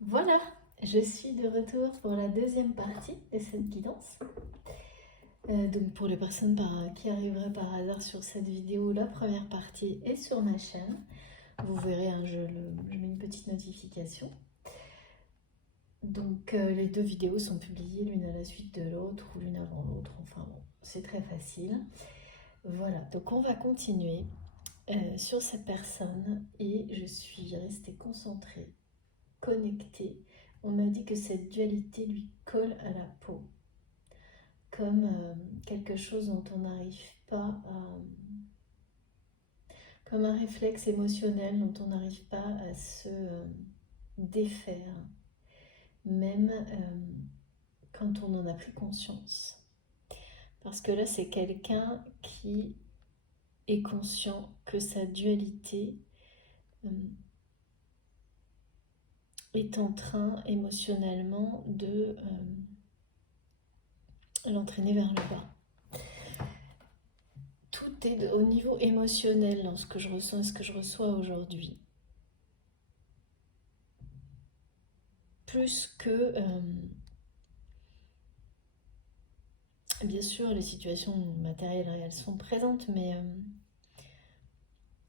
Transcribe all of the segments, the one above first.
Voilà, je suis de retour pour la deuxième partie de cette guidance. Donc pour les personnes qui arriveraient par hasard sur cette vidéo, la première partie est sur ma chaîne. Vous verrez, hein, je mets une petite notification. Donc les deux vidéos sont publiées l'une à la suite de l'autre ou l'une avant l'autre. Enfin bon, c'est très facile. Voilà, donc on va continuer sur cette personne et je suis restée concentrée, connectée. On m'a dit que cette dualité lui colle à la peau, comme quelque chose dont on n'arrive pas à... comme un réflexe émotionnel dont on n'arrive pas à se défaire, même quand on en a pris conscience. Parce que là, c'est quelqu'un qui est conscient que sa dualité est en train émotionnellement de l'entraîner vers le bas. Tout est au niveau émotionnel dans ce que je ressens et ce que je reçois aujourd'hui. Plus que, bien sûr, les situations matérielles réelles sont présentes, mais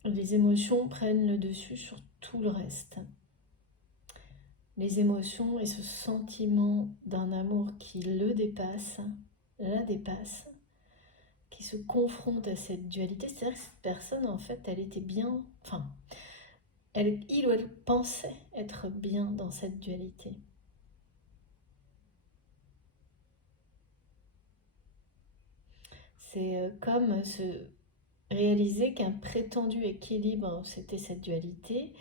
les émotions prennent le dessus sur tout le reste. Les émotions et ce sentiment d'un amour qui le dépasse, la dépasse, qui se confronte à cette dualité. C'est-à-dire que cette personne, en fait, elle était bien... Enfin, il ou elle pensait être bien dans cette dualité. C'est comme réaliser qu'un prétendu équilibre, c'était cette dualité,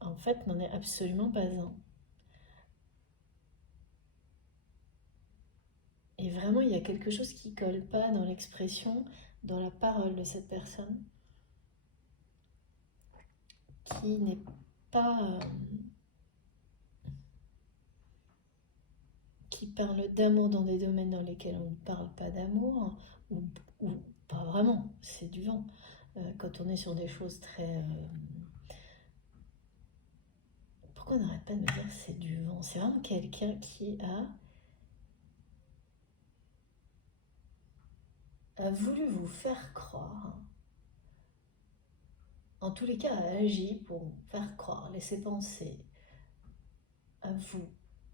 en fait, n'en est absolument pas un. Et vraiment, il y a quelque chose qui colle pas dans l'expression, dans la parole de cette personne, qui n'est pas... qui parle d'amour dans des domaines dans lesquels on ne parle pas d'amour, ou pas vraiment, c'est du vent. Quand on est sur des choses très... Pourquoi on n'arrête pas de me dire c'est du vent? C'est vraiment quelqu'un qui a voulu vous faire croire, en tous les cas a agi pour vous faire croire, laisser penser à vous,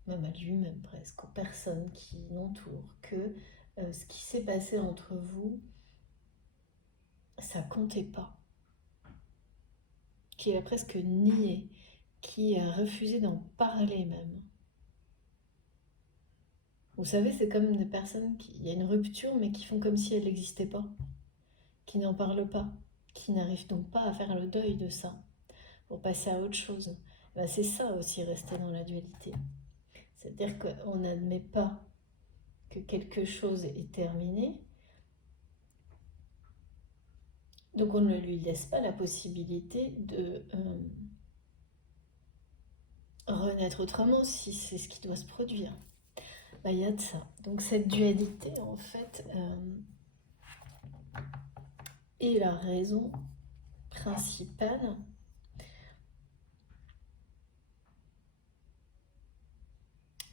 même à lui-même presque, aux personnes qui l'entourent, que ce qui s'est passé entre vous, ça comptait pas, qu'il a presque nié, qui a refusé d'en parler même. Vous savez, c'est comme des personnes il y a une rupture mais qui font comme si elle n'existait pas, qui n'en parlent pas, qui n'arrivent donc pas à faire le deuil de ça, pour passer à autre chose. Ben, c'est ça aussi, rester dans la dualité. C'est-à-dire qu'on n'admet pas que quelque chose est terminé, donc on ne lui laisse pas la possibilité de renaître autrement si c'est ce qui doit se produire. Ben, il y a de ça. Donc cette dualité, en fait, est la raison principale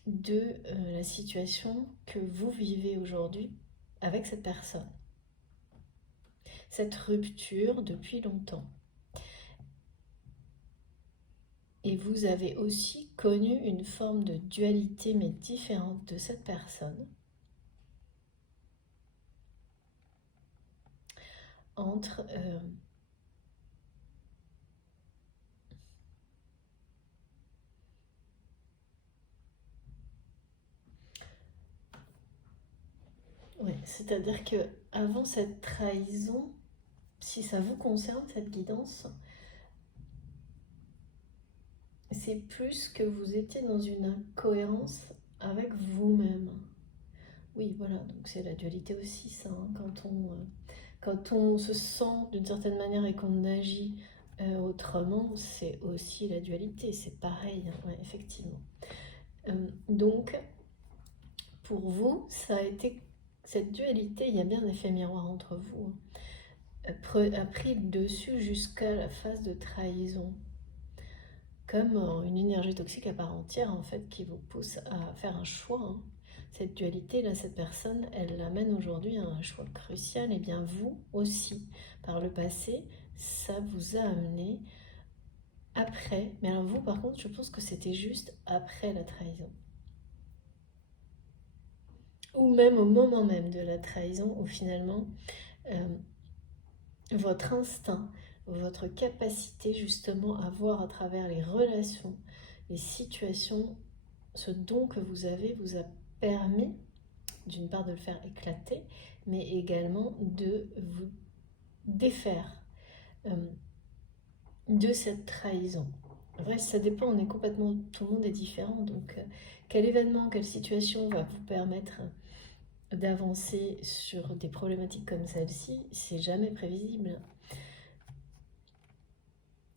de la situation que vous vivez aujourd'hui avec cette personne. Cette rupture depuis longtemps. Et vous avez aussi connu une forme de dualité mais différente de cette personne entre ouais, c'est-à-dire que avant cette trahison, si ça vous concerne cette guidance, c'est plus que vous étiez dans une incohérence avec vous-même. Oui, voilà, donc c'est la dualité aussi, ça, hein, quand on se sent d'une certaine manière et qu'on agit autrement, c'est aussi la dualité, c'est pareil, hein, ouais, effectivement. Donc, pour vous, ça a été cette dualité, il y a bien un effet miroir entre vous, hein, a pris le dessus jusqu'à la phase de trahison. comme une énergie toxique à part entière, en fait, qui vous pousse à faire un choix, hein. Cette dualité-là, cette personne, elle l'amène aujourd'hui à un choix crucial. Et bien vous aussi, par le passé, ça vous a amené après. Mais alors vous, par contre, je pense que c'était juste après la trahison. Ou même au moment même de la trahison, où finalement, euh, votre instinct, votre capacité justement à voir à travers les relations, les situations, ce don que vous avez vous a permis d'une part de le faire éclater, mais également de vous défaire euh, de cette trahison. En vrai, ça dépend, on est complètement, tout le monde est différent, donc quel événement, quelle situation va vous permettre d'avancer sur des problématiques comme celle-ci, c'est jamais prévisible.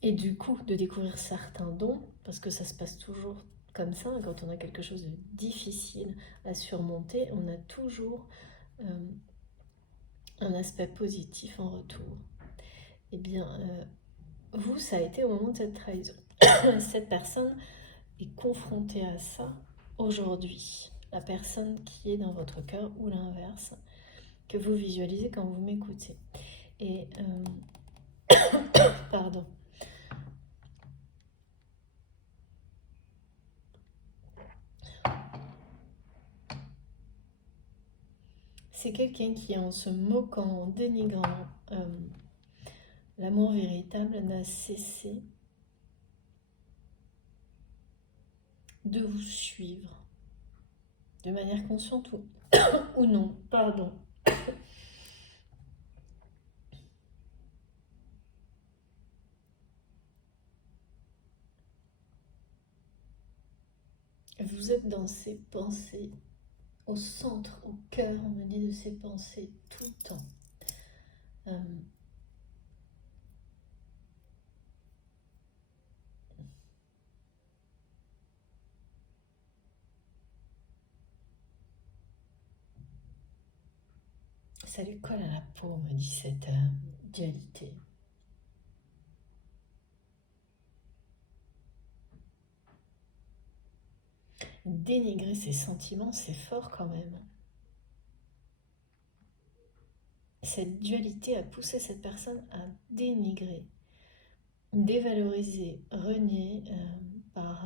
Et du coup, de découvrir certains dons, parce que ça se passe toujours comme ça, quand on a quelque chose de difficile à surmonter, on a toujours un aspect positif en retour. Eh bien, vous, ça a été au moment de cette trahison. Cette personne est confrontée à ça aujourd'hui. La personne qui est dans votre cœur ou l'inverse, que vous visualisez quand vous m'écoutez. Et, pardon. C'est quelqu'un qui, en se moquant, en dénigrant l'amour véritable, n'a cessé de vous suivre, de manière consciente ou non, pardon. Vous êtes dans ses pensées, au centre, au cœur, on me dit, de ses pensées, tout le temps. Euh, ça lui colle à la peau, me dit cette dualité. Dénigrer ses sentiments, c'est fort quand même. Cette dualité a poussé cette personne à dénigrer, dévaloriser, renier par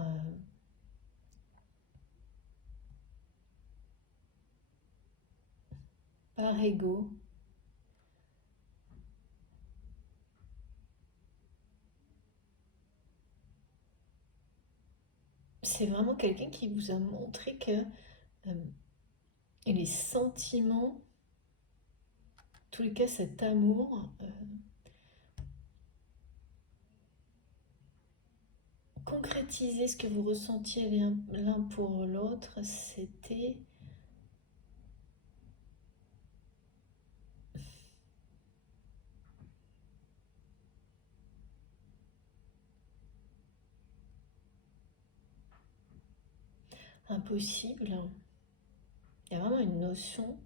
ego. C'est vraiment quelqu'un qui vous a montré que les sentiments, en tous les cas cet amour, concrétiser ce que vous ressentiez l'un pour l'autre, c'était impossible. Il y a vraiment une notion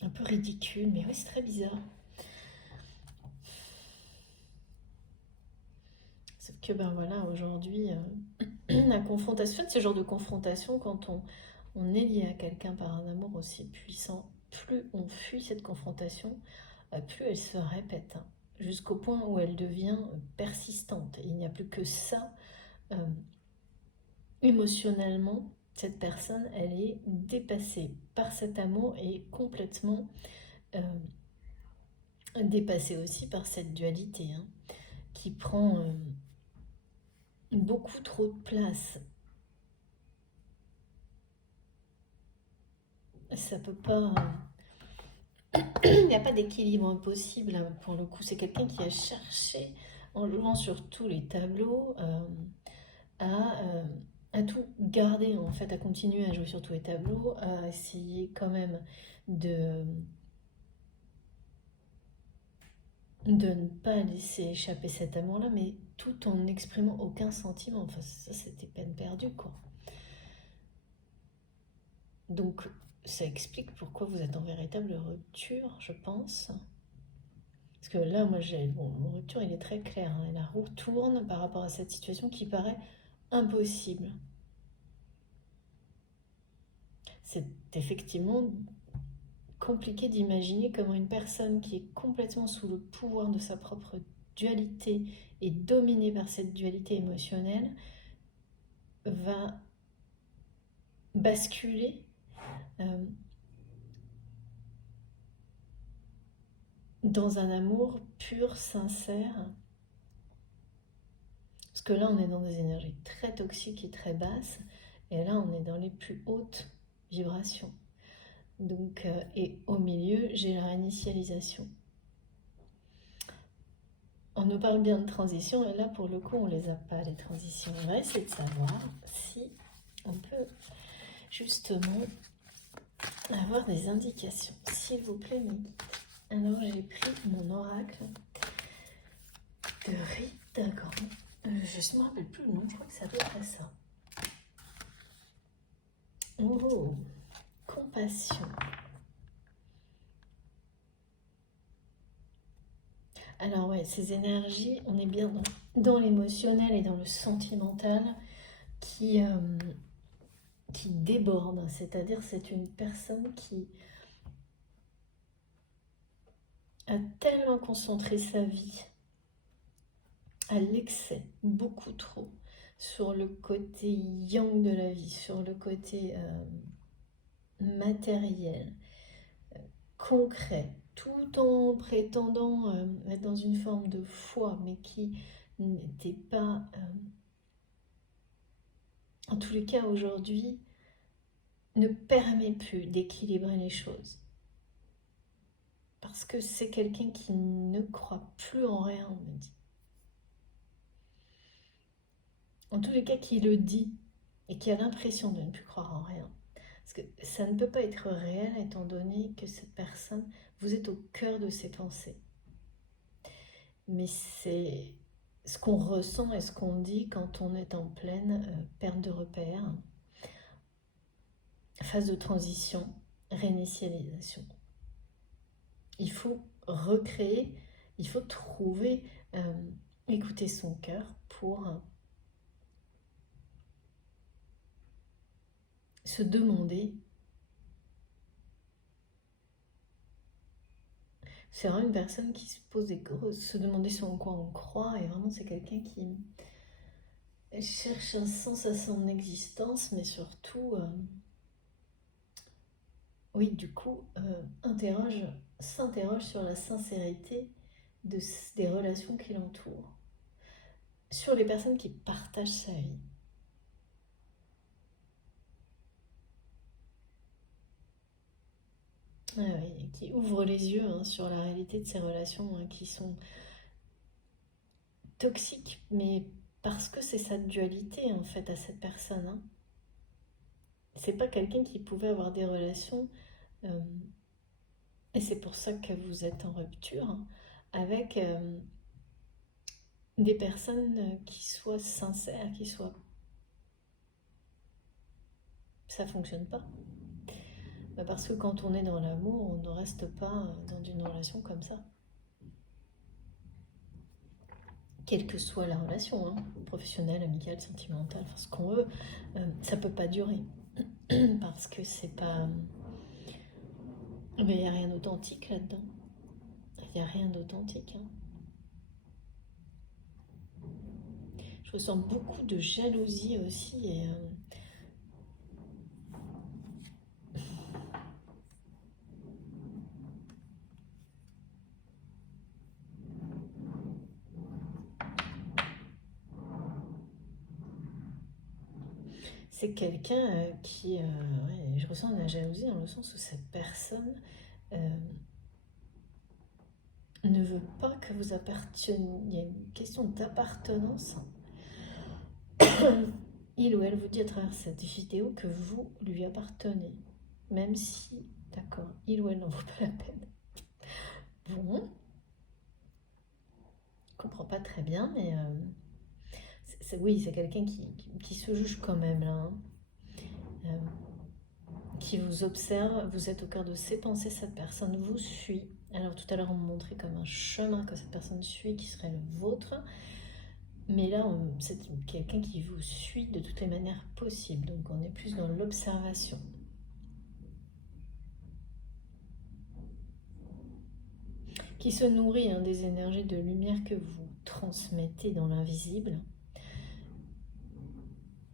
un peu ridicule, mais oui, c'est très bizarre. Sauf que ben voilà, aujourd'hui, la confrontation, ce genre de confrontation, quand on est lié à quelqu'un par un amour aussi puissant, plus on fuit cette confrontation, plus elle se répète, hein, jusqu'au point où elle devient persistante. Il n'y a plus que ça. euh, Émotionnellement, cette personne, elle est dépassée par cet amour et complètement euh, dépassée aussi par cette dualité, hein, qui prend beaucoup trop de place. Ça peut pas. Il n'y a pas d'équilibre possible, hein, pour le coup. C'est quelqu'un qui a cherché, en jouant sur tous les tableaux, à, euh, à tout garder, en fait, à continuer à jouer sur tous les tableaux, à essayer quand même de, de ne pas laisser échapper cet amour-là, mais tout en n'exprimant aucun sentiment. Enfin, ça, c'était peine perdue, quoi. Donc, ça explique pourquoi vous êtes en véritable rupture, je pense. Parce que là, moi, mon rupture, il est très clair, hein, et la roue tourne par rapport à cette situation qui paraît impossible. C'est effectivement compliqué d'imaginer comment une personne qui est complètement sous le pouvoir de sa propre dualité et dominée par cette dualité émotionnelle va basculer euh, dans un amour pur, sincère. Parce que là, on est dans des énergies très toxiques et très basses, et là, on est dans les plus hautes vibrations. Donc, et au milieu, j'ai la réinitialisation. On nous parle bien de transition, et là, pour le coup, on les a pas, les transitions. On va essayer de savoir si on peut justement avoir des indications. S'il vous plaît, mes guides. Alors, j'ai pris mon oracle de Ridagan. Je ne me rappelle plus le nom, je crois que c'est à peu près ça. Oh, compassion. Alors ouais, ces énergies, on est bien dans l'émotionnel et dans le sentimental qui déborde. C'est-à-dire c'est une personne qui a tellement concentré sa vie à l'excès, beaucoup trop, sur le côté yang de la vie, sur le côté matériel, concret, tout en prétendant être dans une forme de foi, mais qui n'était pas, en tous les cas aujourd'hui, ne permet plus d'équilibrer les choses. Parce que c'est quelqu'un qui ne croit plus en rien, on me dit. En tous les cas, qui le dit et qui a l'impression de ne plus croire en rien. Parce que ça ne peut pas être réel étant donné que cette personne, vous êtes au cœur de ses pensées. Mais c'est ce qu'on ressent et ce qu'on dit quand on est en pleine perte de repères, phase de transition, réinitialisation. Il faut recréer, il faut trouver, écouter son cœur pour se demander. C'est vraiment une personne qui se pose se demander sur quoi on croit, et vraiment c'est quelqu'un qui cherche un sens à son existence, mais surtout, oui, du coup, s'interroge sur la sincérité des relations qui l'entourent, sur les personnes qui partagent sa vie. Ah oui, qui ouvre les yeux sur la réalité de ces relations qui sont toxiques, mais parce que c'est sa dualité en fait à cette personne. C'est pas quelqu'un qui pouvait avoir des relations, euh, et c'est pour ça que vous êtes en rupture, avec des personnes qui soient sincères, qui soient. Ça fonctionne pas. Parce que quand on est dans l'amour, on ne reste pas dans une relation comme ça. Quelle que soit la relation, professionnelle, amicale, sentimentale, enfin ce qu'on veut, ça peut pas durer. Parce que c'est pas. Mais il n'y a rien d'authentique là-dedans. Il n'y a rien d'authentique. Je ressens beaucoup de jalousie aussi. Et, c'est quelqu'un qui. Ouais, je ressens de la jalousie dans le sens où cette personne ne veut pas que vous apparteniez. Il y a une question d'appartenance. Il ou elle vous dit à travers cette vidéo que vous lui appartenez. Même si, d'accord, il ou elle n'en vaut pas la peine. Bon, je comprends pas très bien, mais oui, c'est quelqu'un qui se juge quand même là. Qui vous observe, vous êtes au cœur de ses pensées, cette personne vous suit, Alors tout à l'heure on me montrait comme un chemin que cette personne suit qui serait le vôtre, mais là c'est quelqu'un qui vous suit de toutes les manières possibles, donc on est plus dans l'observation. Qui se nourrit des énergies de lumière que vous transmettez dans l'invisible.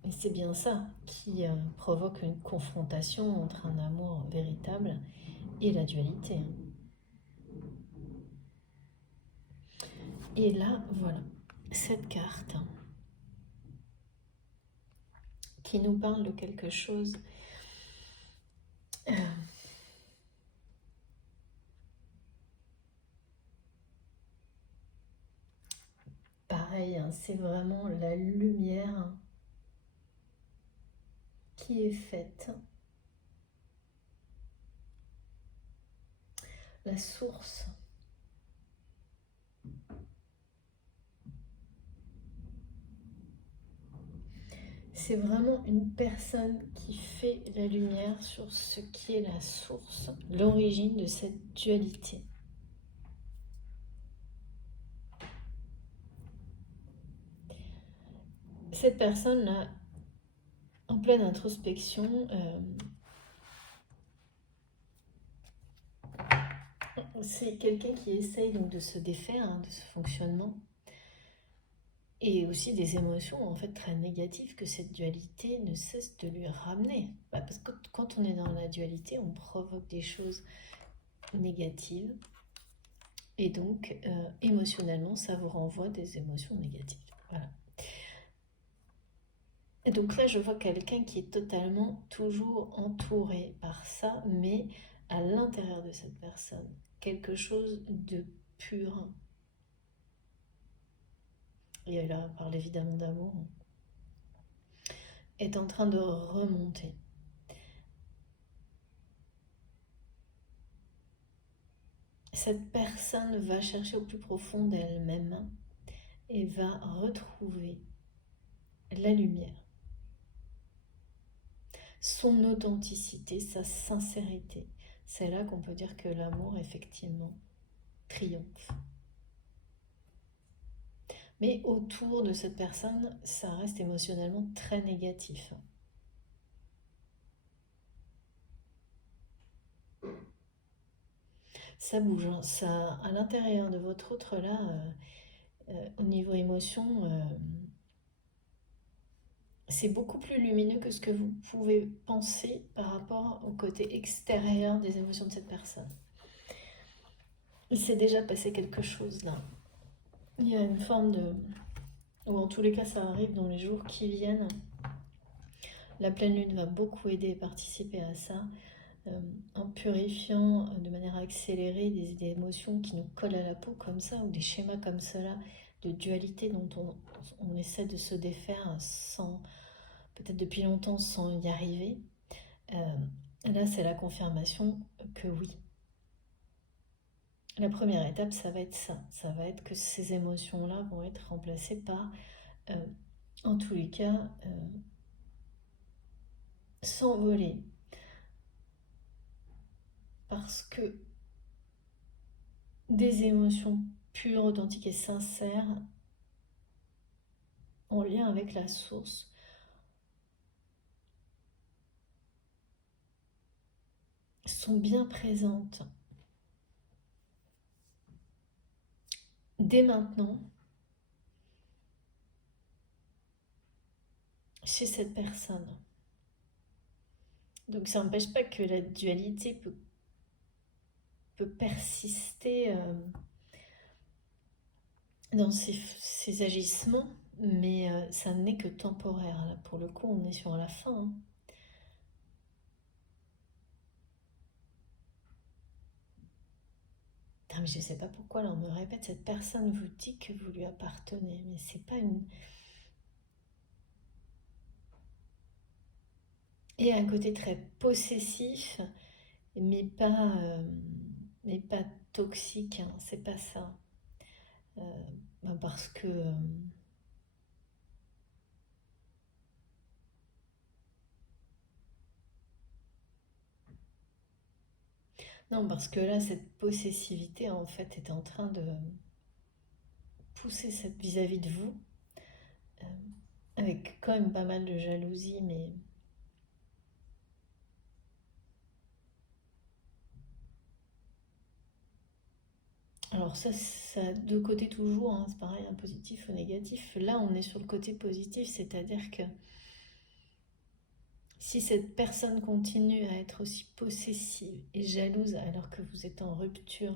Et c'est bien ça qui provoque une confrontation entre un amour véritable et la dualité. Et là, voilà, cette carte qui nous parle de quelque chose pareil, c'est vraiment la lumière qui est faite, la source. C'est vraiment une personne qui fait la lumière sur ce qui est la source, l'origine de cette dualité. Cette personne-là, en pleine introspection, c'est quelqu'un qui essaye donc de se défaire de ce fonctionnement et aussi des émotions en fait très négatives que cette dualité ne cesse de lui ramener. Parce que quand on est dans la dualité, on provoque des choses négatives et donc émotionnellement, ça vous renvoie des émotions négatives. Voilà. Et donc là, je vois quelqu'un qui est totalement toujours entouré par ça, mais à l'intérieur de cette personne, quelque chose de pur. Et là, on parle évidemment d'amour, est en train de remonter. Cette personne va chercher au plus profond d'elle-même et va retrouver la lumière, son authenticité, sa sincérité. C'est là qu'on peut dire que l'amour, effectivement, triomphe. Mais autour de cette personne, ça reste émotionnellement très négatif. Ça bouge, ça, à l'intérieur de votre autre là, au niveau émotion, c'est beaucoup plus lumineux que ce que vous pouvez penser par rapport au côté extérieur des émotions de cette personne. Il s'est déjà passé quelque chose là. Il y a une forme de... ou en tous les cas ça arrive dans les jours qui viennent. La pleine lune va beaucoup aider et participer à ça, en purifiant de manière accélérée des émotions qui nous collent à la peau comme ça, ou des schémas comme cela, de dualité dont on essaie de se défaire sans, peut-être depuis longtemps sans y arriver. Là, c'est la confirmation que oui. La première étape, ça va être ça. Ça va être que ces émotions-là vont être remplacées par, en tous les cas, s'envoler. Parce que des émotions pures, authentiques et sincères, en lien avec la source, sont bien présentes dès maintenant chez cette personne. Donc ça n'empêche pas que la dualité peut persister dans ses agissements, mais ça n'est que temporaire. Là, pour le coup, on est sur la fin. Mais je ne sais pas pourquoi, là, on me répète, cette personne vous dit que vous lui appartenez, mais c'est pas une... Il y a un côté très possessif, mais pas toxique, c'est pas ça. Parce que Non, parce que là, cette possessivité, en fait, est en train de pousser cette vis-à-vis de vous, euh, avec quand même pas mal de jalousie, mais... Alors ça a deux côtés toujours, hein, c'est pareil, un positif ou négatif. Là, on est sur le côté positif, c'est-à-dire que si cette personne continue à être aussi possessive et jalouse alors que vous êtes en rupture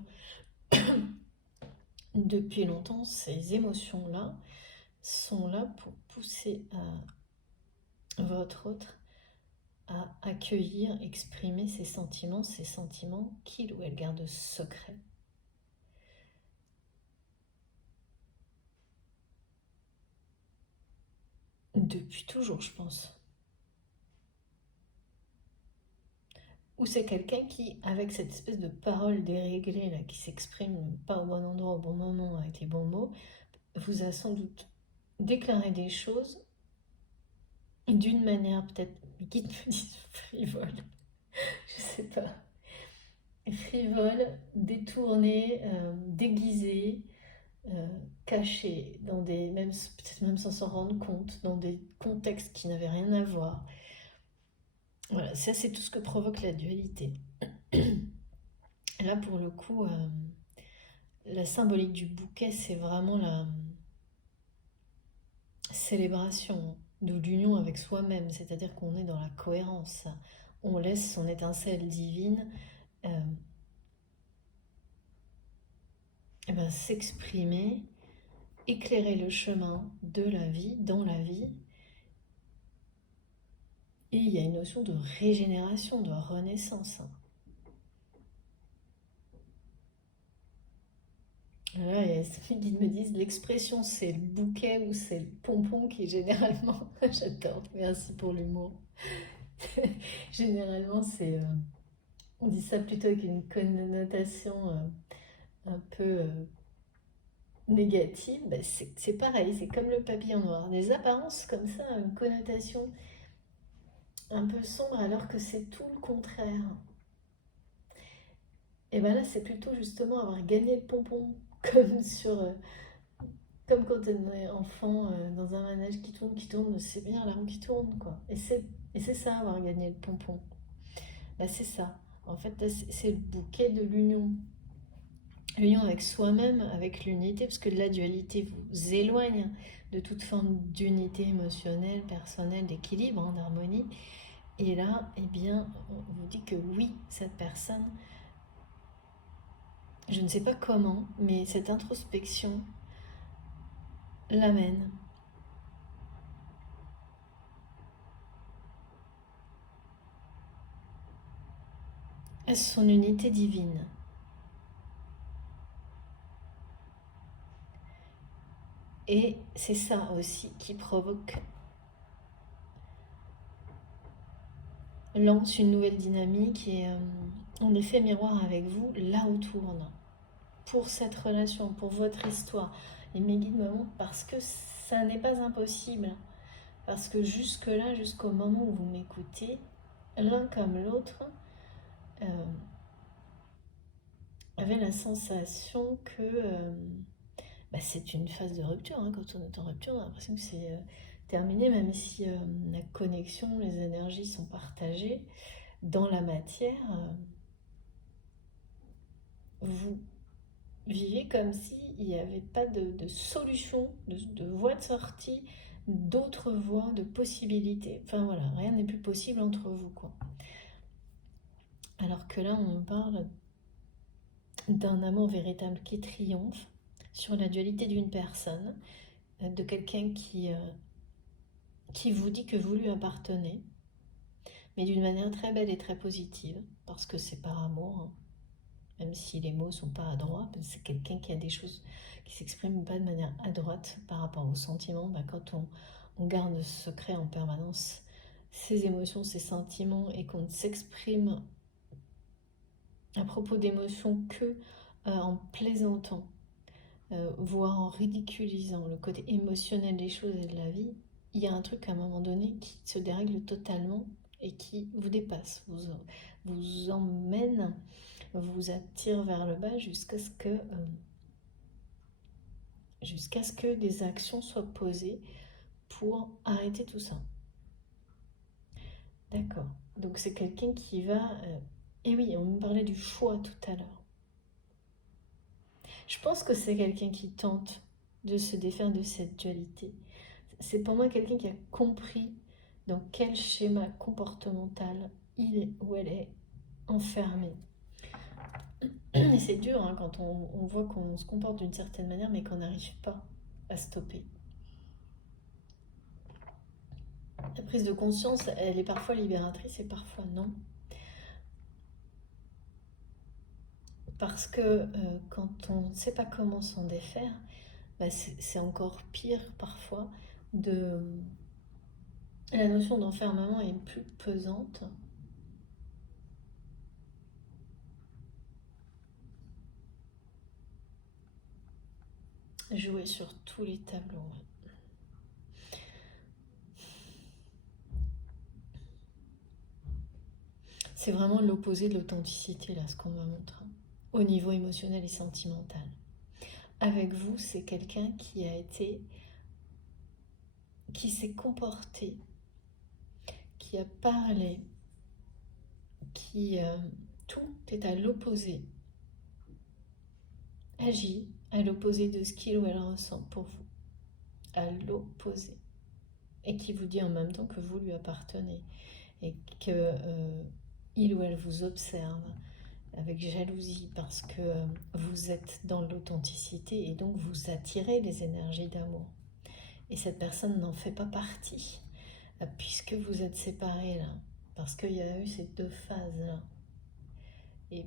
depuis longtemps, ces émotions-là sont là pour pousser votre autre à accueillir, exprimer ces sentiments qu'il ou elle garde secrets. Depuis toujours, je pense. Ou c'est quelqu'un qui, avec cette espèce de parole déréglée, là, qui s'exprime pas au bon endroit, au bon moment, avec les bons mots, vous a sans doute déclaré des choses d'une manière peut-être, mes guides me disent frivole, je sais pas, frivole, détournée, déguisée, euh, cachée, dans des, même, peut-être même sans s'en rendre compte, dans des contextes qui n'avaient rien à voir. Voilà, ça c'est tout ce que provoque la dualité. Là pour le coup, la symbolique du bouquet, c'est vraiment la célébration de l'union avec soi-même, c'est-à-dire qu'on est dans la cohérence. On laisse son étincelle divine euh, eh ben, s'exprimer, éclairer le chemin de la vie, dans la vie. Et il y a une notion de régénération, de renaissance. Là, mes guides me disent l'expression c'est le bouquet ou c'est le pompon qui est généralement, j'adore, merci pour l'humour. Généralement, on dit ça plutôt avec une connotation un peu négative. Bah, c'est pareil, c'est comme le papillon noir. Des apparences comme ça, une connotation un peu sombre, alors que c'est tout le contraire. Et bien là, c'est plutôt justement avoir gagné le pompon, comme comme quand on est enfant dans un manège qui tourne, c'est bien la roue qui tourne, quoi. Et c'est ça, avoir gagné le pompon. Là, c'est ça. En fait, c'est le bouquet de l'union. L'union avec soi-même, avec l'unité, parce que la dualité vous éloigne de toute forme d'unité émotionnelle, personnelle, d'équilibre, hein, d'harmonie. Et là, eh bien, on vous dit que oui, cette personne, je ne sais pas comment, mais cette introspection l'amène à son unité divine. Et c'est ça aussi qui provoque, lance une nouvelle dynamique et en effet miroir avec vous, là où tourne. Pour cette relation, pour votre histoire. Et mes guides me montrent parce que ça n'est pas impossible. Parce que jusque-là, jusqu'au moment où vous m'écoutez, l'un comme l'autre euh, avait la sensation que bah, c'est une phase de rupture. Hein. Quand on est en rupture, on a l'impression que c'est terminé, même si la connexion, les énergies sont partagées dans la matière. Vous vivez comme s'il n'y avait pas de solution, de voie de sortie, d'autres voies, de possibilités. Enfin voilà, rien n'est plus possible entre vous, quoi. Alors que là, on parle d'un amour véritable qui triomphe sur la dualité d'une personne, de quelqu'un qui vous dit que vous lui appartenez, mais d'une manière très belle et très positive, parce que c'est par amour, hein. Même si les mots sont pas adroits, c'est quelqu'un qui a des choses qui s'expriment pas de manière adroite par rapport aux sentiments. Bah, quand on garde secret en permanence ses émotions, ses sentiments et qu'on ne s'exprime à propos d'émotions que en plaisantant, voire en ridiculisant le côté émotionnel des choses et de la vie, il y a un truc à un moment donné qui se dérègle totalement et qui vous dépasse, vous emmène vous attire vers le bas jusqu'à ce que des actions soient posées pour arrêter tout ça. D'accord. Donc c'est quelqu'un qui va... Et oui, on me parlait du choix tout à l'heure. Je pense que c'est quelqu'un qui tente de se défaire de cette dualité. C'est pour moi quelqu'un qui a compris dans quel schéma comportemental il ou elle est enfermé. Et c'est dur hein, quand on voit qu'on se comporte d'une certaine manière mais qu'on n'arrive pas à stopper. La prise de conscience, elle est parfois libératrice et parfois non. Parce que quand on ne sait pas comment s'en défaire, bah c'est encore pire parfois. La notion d'enfermement est plus pesante. Jouer sur tous les tableaux. C'est vraiment l'opposé de l'authenticité, là, ce qu'on me montre, au niveau émotionnel et sentimental. Avec vous, c'est quelqu'un qui s'est comporté, qui a parlé, tout est à l'opposé, agit à l'opposé de ce qu'il ou elle ressent pour vous, à l'opposé, et qui vous dit en même temps que vous lui appartenez, et que il ou elle vous observe avec jalousie parce que vous êtes dans l'authenticité et donc vous attirez les énergies d'amour. Et cette personne n'en fait pas partie, puisque vous êtes séparés là, parce qu'il y a eu ces deux phases là, et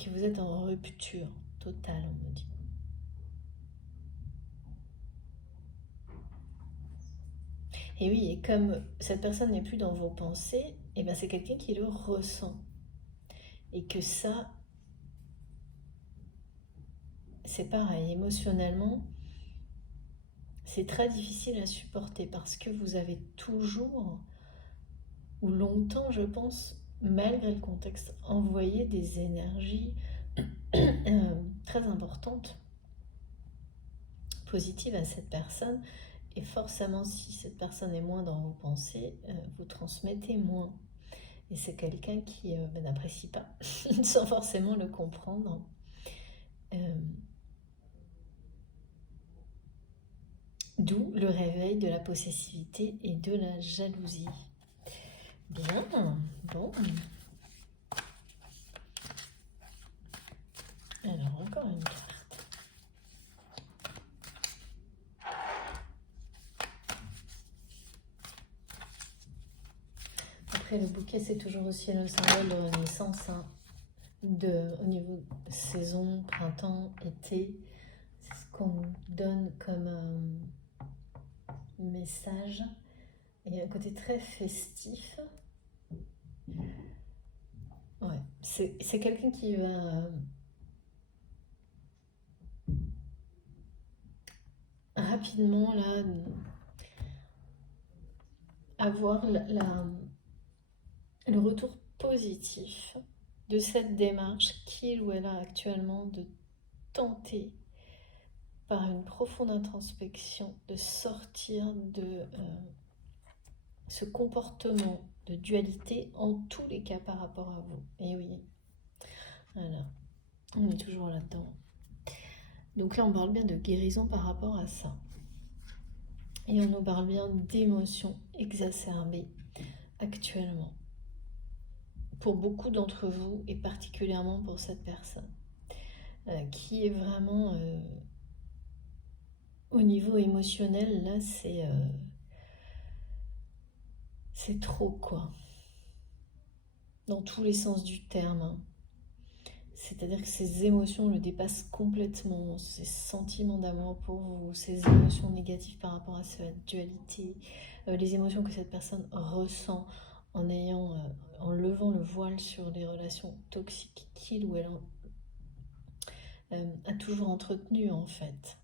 que vous êtes en rupture totale, on me dit. Et oui, et comme cette personne n'est plus dans vos pensées, et ben c'est quelqu'un qui le ressent. Et que ça, c'est pareil, émotionnellement, c'est très difficile à supporter parce que vous avez toujours, ou longtemps je pense, malgré le contexte, envoyé des énergies très importantes, positives à cette personne. Et forcément, si cette personne est moins dans vos pensées, vous transmettez moins. Et c'est quelqu'un qui n'apprécie pas, sans forcément le comprendre. D'où le réveil de la possessivité et de la jalousie. Bien, bon. Alors, encore une carte. Après, le bouquet, c'est toujours aussi le symbole de renaissance, hein, au niveau saison, printemps, été. C'est ce qu'on nous donne comme message. Il y a un côté très festif. Ouais, c'est quelqu'un qui va rapidement là avoir le retour positif de cette démarche qu'il ou elle a actuellement de tenter par une profonde introspection de sortir de ce comportement de dualité en tous les cas par rapport à vous. Et oui, voilà, on est toujours là-dedans. Donc là, on parle bien de guérison par rapport à ça. Et on nous parle bien d'émotions exacerbées actuellement. Pour beaucoup d'entre vous, et particulièrement pour cette personne, qui est vraiment au niveau émotionnel, là, c'est trop, quoi. Dans tous les sens du terme, hein. C'est-à-dire que ces émotions le dépassent complètement, ces sentiments d'amour pour vous, ces émotions négatives par rapport à cette dualité, les émotions que cette personne ressent en levant le voile sur les relations toxiques qu'il ou elle a toujours entretenues en fait,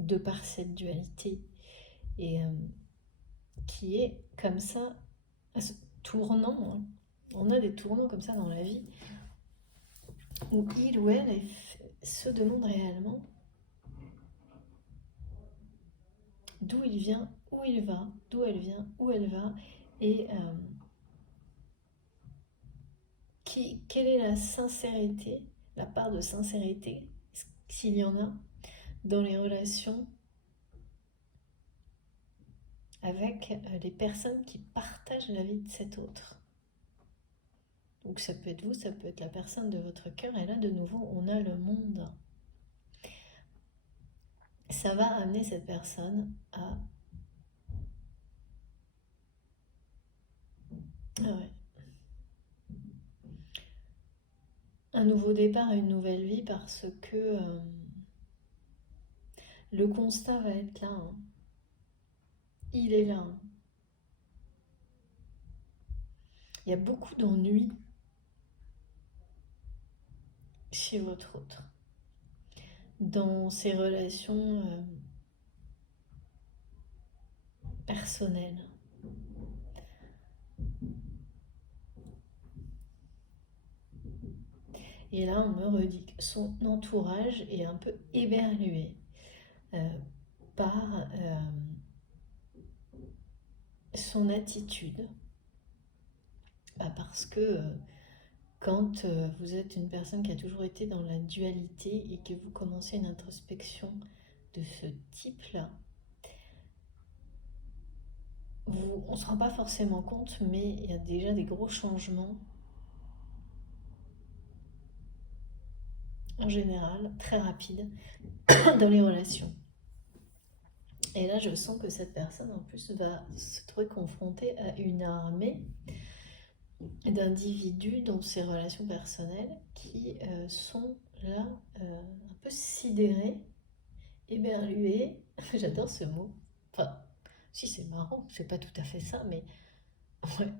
de par cette dualité, et qui est comme ça, à ce tournant, hein. On a des tournants comme ça dans la vie, où il ou elle se demande réellement d'où il vient, où il va, d'où elle vient, où elle va, et quelle est la sincérité, la part de sincérité, s'il y en a, dans les relations avec les personnes qui partagent la vie de cet autre. Donc ça peut être vous, ça peut être la personne de votre cœur, et là de nouveau on a le monde. Ça va amener cette personne à... Ah ouais. Un nouveau départ, une nouvelle vie, parce que le constat va être là, hein. Il est là, hein. Il y a beaucoup d'ennuis chez votre autre, dans ses relations personnelles. Et là, on me redit que son entourage est un peu éberlué euh, par son attitude. Bah parce que quand vous êtes une personne qui a toujours été dans la dualité et que vous commencez une introspection de ce type-là, on ne se rend pas forcément compte, mais il y a déjà des gros changements, en général, très rapides, dans les relations. Et là, je sens que cette personne, en plus, va se trouver confrontée à une armée d'individus dans ses relations personnelles qui sont là un peu sidérés, éberlués. J'adore ce mot. Enfin, si c'est marrant, c'est pas tout à fait ça, mais ouais.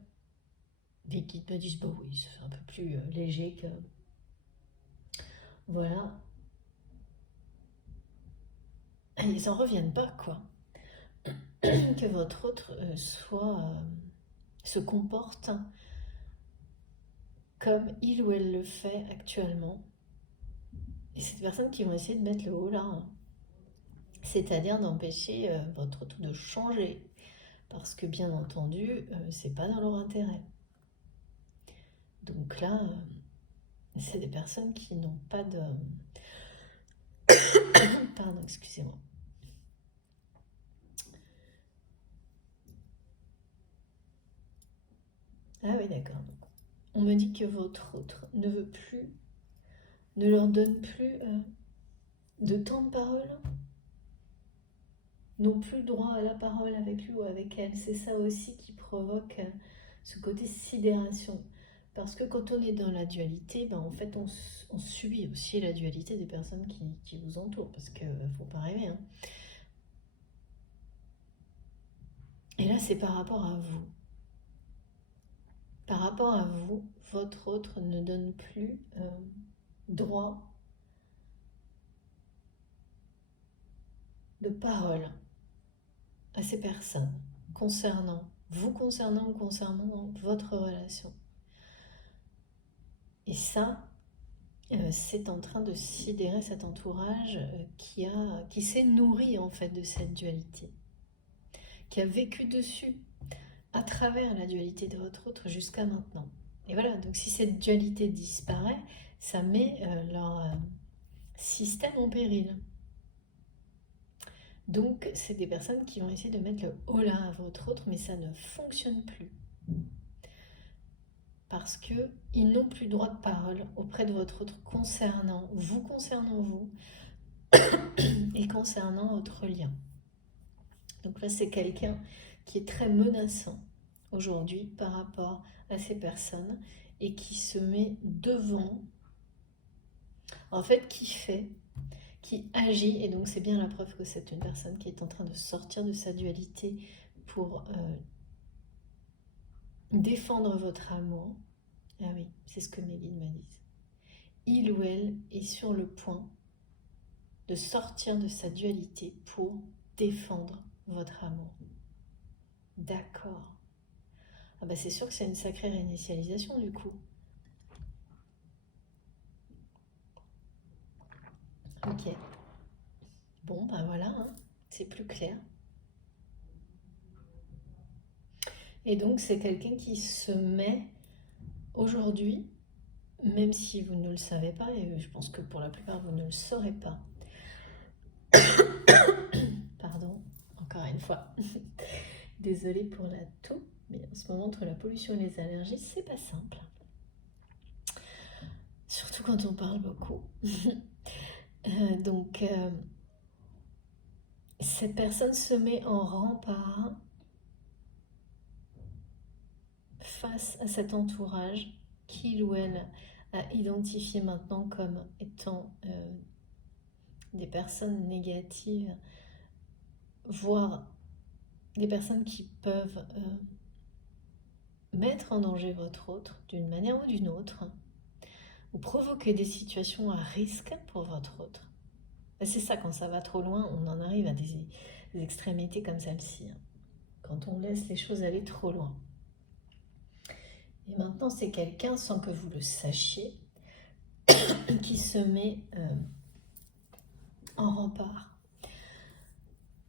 Des guides me disent, bah oui, c'est un peu plus léger que... Voilà. Et ils en reviennent pas, quoi. Que votre autre se comporte comme il ou elle le fait actuellement. Et c'est des personnes qui vont essayer de mettre le haut là, hein. C'est-à-dire d'empêcher votre autre de changer. Parce que bien entendu, c'est pas dans leur intérêt. Donc là, c'est des personnes qui n'ont pas de... Pardon, excusez-moi. Ah oui, d'accord. On me dit que votre autre ne veut plus, ne leur donne plus de temps de parole, n'ont plus droit à la parole avec lui ou avec elle. C'est ça aussi qui provoque ce côté sidération. Parce que quand on est dans la dualité, ben en fait, on subit aussi la dualité des personnes qui vous entourent. Parce qu'il ne faut pas rêver, hein. Et là, c'est par rapport à vous. Par rapport à vous, votre autre ne donne plus droit de parole à ces personnes concernant vous, concernant ou concernant votre relation. Et ça, c'est en train de sidérer cet entourage qui s'est nourri en fait de cette dualité, qui a vécu dessus à travers la dualité de votre autre jusqu'à maintenant. Et voilà, donc si cette dualité disparaît, ça met leur système en péril. Donc c'est des personnes qui vont essayer de mettre le holà à votre autre, mais ça ne fonctionne plus. Parce qu'ils n'ont plus droit de parole auprès de votre autre concernant vous, et concernant votre lien. Donc là, c'est quelqu'un qui est très menaçant aujourd'hui par rapport à ces personnes et qui se met devant, en fait, qui agit, et donc c'est bien la preuve que c'est une personne qui est en train de sortir de sa dualité pour défendre votre amour. Ah oui, c'est ce que mes guides me disent. Il ou elle est sur le point de sortir de sa dualité pour défendre votre amour. D'accord. Ah bah c'est sûr que c'est une sacrée réinitialisation du coup. Ok. Bon, ben voilà, hein, c'est plus clair. Et donc, c'est quelqu'un qui se met aujourd'hui, même si vous ne le savez pas, et je pense que pour la plupart, vous ne le saurez pas. Pardon, encore une fois. Désolée pour la toux, mais en ce moment, entre la pollution et les allergies, c'est pas simple. Surtout quand on parle beaucoup. Donc, cette personne se met en rempart face à cet entourage qu'il ou elle a identifié maintenant comme étant des personnes négatives, voire des personnes qui peuvent mettre en danger votre autre d'une manière ou d'une autre, ou provoquer des situations à risque pour votre autre. C'est ça, quand ça va trop loin, on en arrive à des extrémités comme celle-ci, hein, quand on laisse les choses aller trop loin. Et maintenant, c'est quelqu'un, sans que vous le sachiez, qui se met en rempart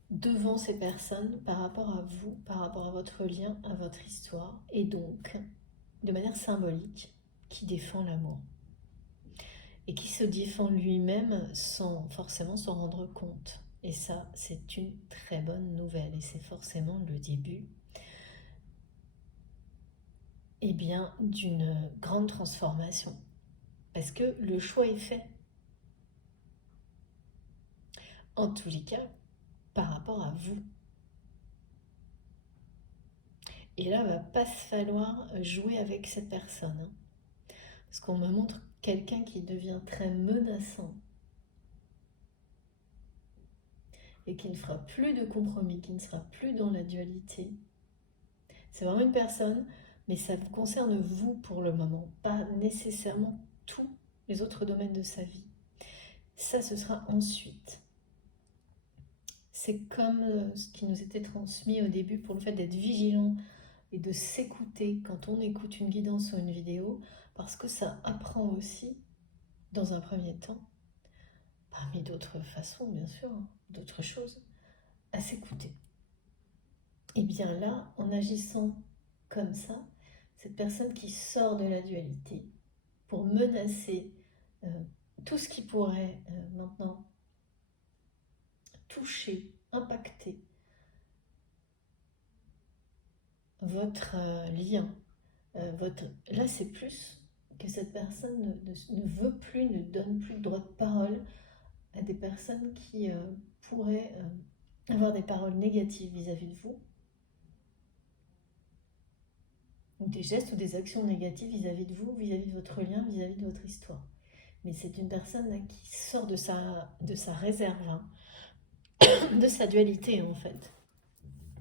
devant ces personnes par rapport à vous, par rapport à votre lien, à votre histoire, et donc, de manière symbolique, qui défend l'amour. Et qui se défend lui-même sans forcément s'en rendre compte. Et ça, c'est une très bonne nouvelle, et c'est forcément le début bien, d'une grande transformation. Parce que le choix est fait. En tous les cas, par rapport à vous. Et là, il ne va pas se falloir jouer avec cette personne. Hein. Parce qu'on me montre quelqu'un qui devient très menaçant. Et qui ne fera plus de compromis, qui ne sera plus dans la dualité. C'est vraiment une personne, mais ça vous concerne vous pour le moment, pas nécessairement tous les autres domaines de sa vie. Ça, ce sera ensuite. C'est comme ce qui nous était transmis au début pour le fait d'être vigilant et de s'écouter quand on écoute une guidance ou une vidéo, parce que ça apprend aussi, dans un premier temps, parmi d'autres façons bien sûr, d'autres choses, à s'écouter. Et bien là, en agissant comme ça, cette personne qui sort de la dualité pour menacer tout ce qui pourrait maintenant toucher, impacter votre lien. Là, c'est plus que cette personne ne veut plus, ne donne plus de droit de parole à des personnes qui pourraient avoir des paroles négatives vis-à-vis de vous, ou des gestes ou des actions négatives vis-à-vis de vous, vis-à-vis de votre lien, vis-à-vis de votre histoire. Mais c'est une personne là, qui sort de sa réserve, hein, de sa dualité en fait,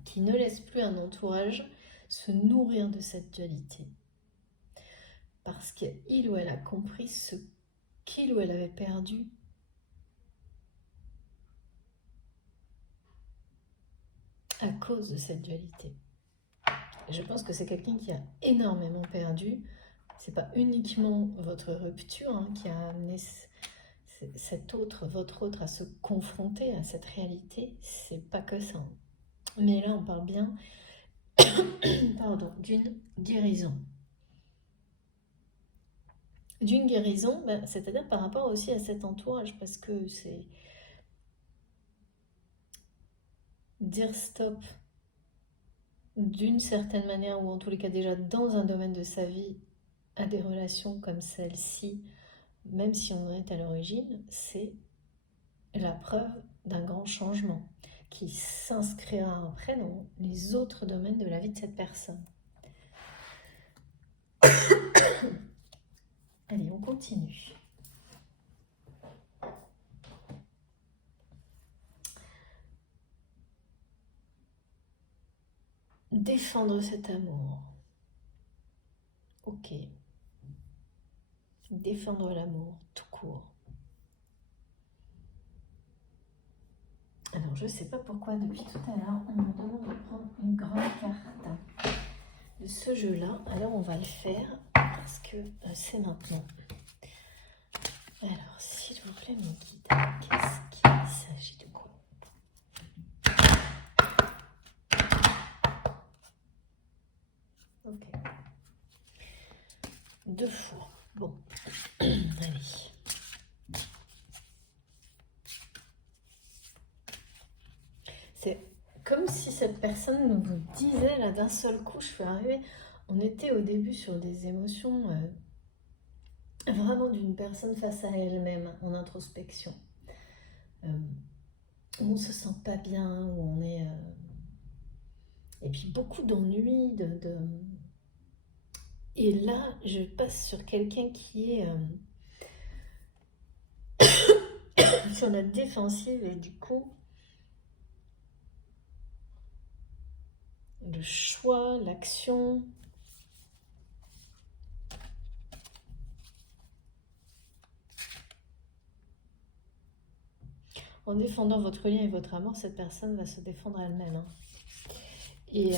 qui ne laisse plus un entourage se nourrir de cette dualité. Parce qu'il ou elle a compris ce qu'il ou elle avait perdu à cause de cette dualité. Je pense que c'est quelqu'un qui a énormément perdu. C'est pas uniquement votre rupture hein, qui a amené votre autre, à se confronter à cette réalité. C'est pas que ça. Mais là, on parle bien d'une guérison. D'une guérison, c'est-à-dire par rapport aussi à cet entourage, parce que c'est dire stop d'une certaine manière, ou en tous les cas déjà dans un domaine de sa vie, à des relations comme celle-ci, même si on en est à l'origine, c'est la preuve d'un grand changement qui s'inscrira après dans les autres domaines de la vie de cette personne. Allez, on continue. Défendre cet amour. Ok. Défendre l'amour, tout court. Alors, je ne sais pas pourquoi, depuis tout à l'heure, on me demande de prendre une grande carte de ce jeu-là. Alors, on va le faire parce que c'est maintenant. Alors, si s'il vous plaît, mes guides, qu'est-ce qu'il s'agit de quoi? Ok. 2 fois. Bon. Allez. C'est comme si cette personne vous disait, là, d'un seul coup, je suis arrivée, on était au début sur des émotions vraiment d'une personne face à elle-même, en introspection. Où on se sent pas bien, où on est... et puis beaucoup d'ennui, Et là, je passe sur quelqu'un qui est sur la défensive et du coup, le choix, l'action. En défendant votre lien et votre amour, cette personne va se défendre elle-même. Hein. Et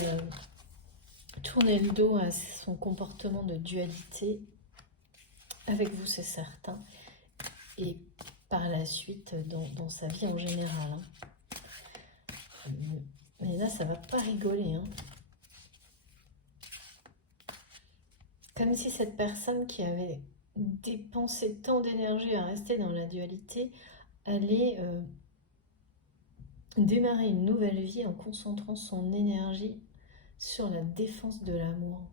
tourner le dos à son comportement de dualité avec vous, c'est certain. Et par la suite, dans sa vie en général. Hein. Mais là, ça va pas rigoler. Hein. Comme si cette personne qui avait dépensé tant d'énergie à rester dans la dualité allait démarrer une nouvelle vie en concentrant son énergie sur la défense de l'amour.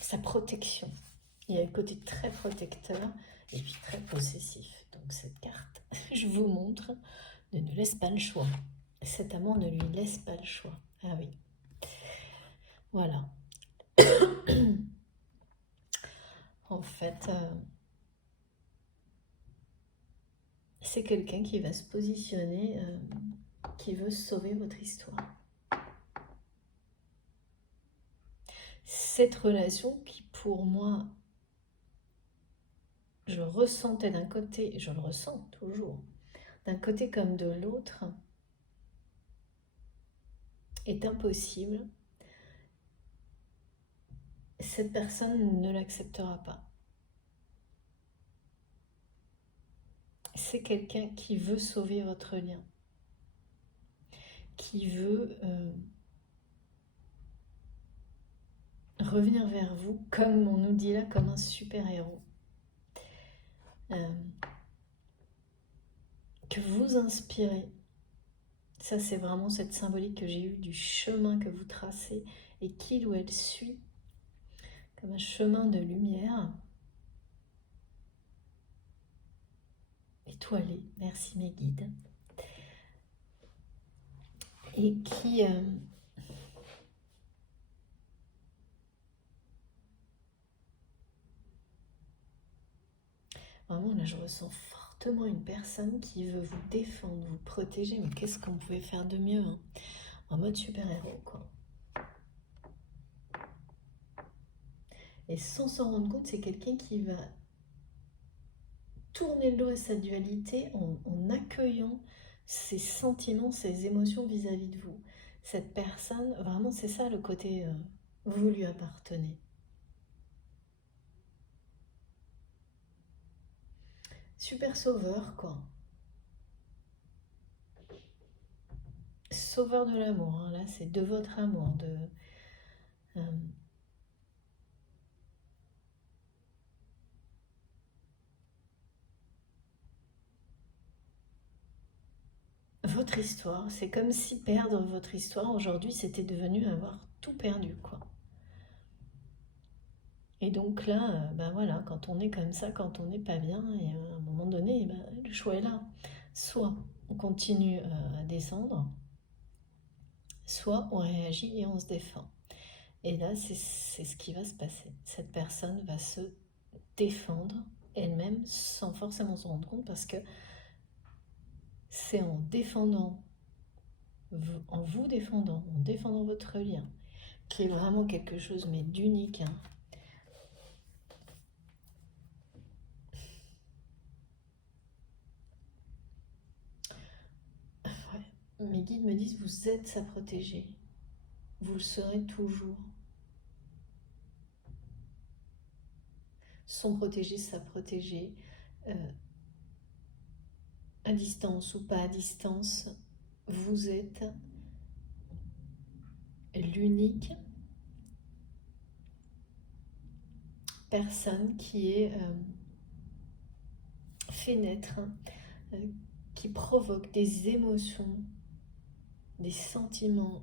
Sa protection. Il y a le côté très protecteur et puis très possessif. Donc cette carte, je vous montre, ne nous laisse pas le choix. Cet amour ne lui laisse pas le choix. Ah oui. Voilà. En fait, c'est quelqu'un qui va se positionner, qui veut sauver votre histoire. Cette relation qui, pour moi, je ressentais d'un côté, et je le ressens toujours, d'un côté comme de l'autre, est impossible. Cette personne ne l'acceptera pas. C'est quelqu'un qui veut sauver votre lien, qui veut revenir vers vous, comme on nous dit là, comme un super-héros. Que vous inspirez. Ça, c'est vraiment cette symbolique que j'ai eue du chemin que vous tracez et qu'il ou elle suit comme un chemin de lumière. Étoilé, merci mes guides. Et qui... Vraiment, là, je ressens fortement une personne qui veut vous défendre, vous protéger. Mais qu'est-ce qu'on pouvait faire de mieux hein, en mode super-héros, quoi. Et sans s'en rendre compte, c'est quelqu'un qui va tourner le dos à sa dualité en accueillant ses sentiments, ses émotions vis-à-vis de vous. Cette personne, vraiment, c'est ça le côté vous lui appartenez. Super sauveur, quoi. Sauveur de l'amour, hein. Là, c'est de votre amour, de... votre histoire, c'est comme si perdre votre histoire aujourd'hui, c'était devenu avoir tout perdu, quoi. Et donc là, ben voilà, quand on est comme ça, quand on n'est pas bien, et à un moment donné, ben, le choix est là. Soit on continue à descendre, soit on réagit et on se défend. Et là, c'est ce qui va se passer. Cette personne va se défendre elle-même sans forcément s'en rendre compte parce que c'est en défendant, en vous défendant, en défendant votre lien, qui est vraiment quelque chose mais d'unique. Hein. Ouais. Mes guides me disent, vous êtes sa protégée. Vous le serez toujours. son protégé, sa protégée, à distance ou pas à distance, vous êtes l'unique personne qui est fait naître, euh, qui provoque des émotions, des sentiments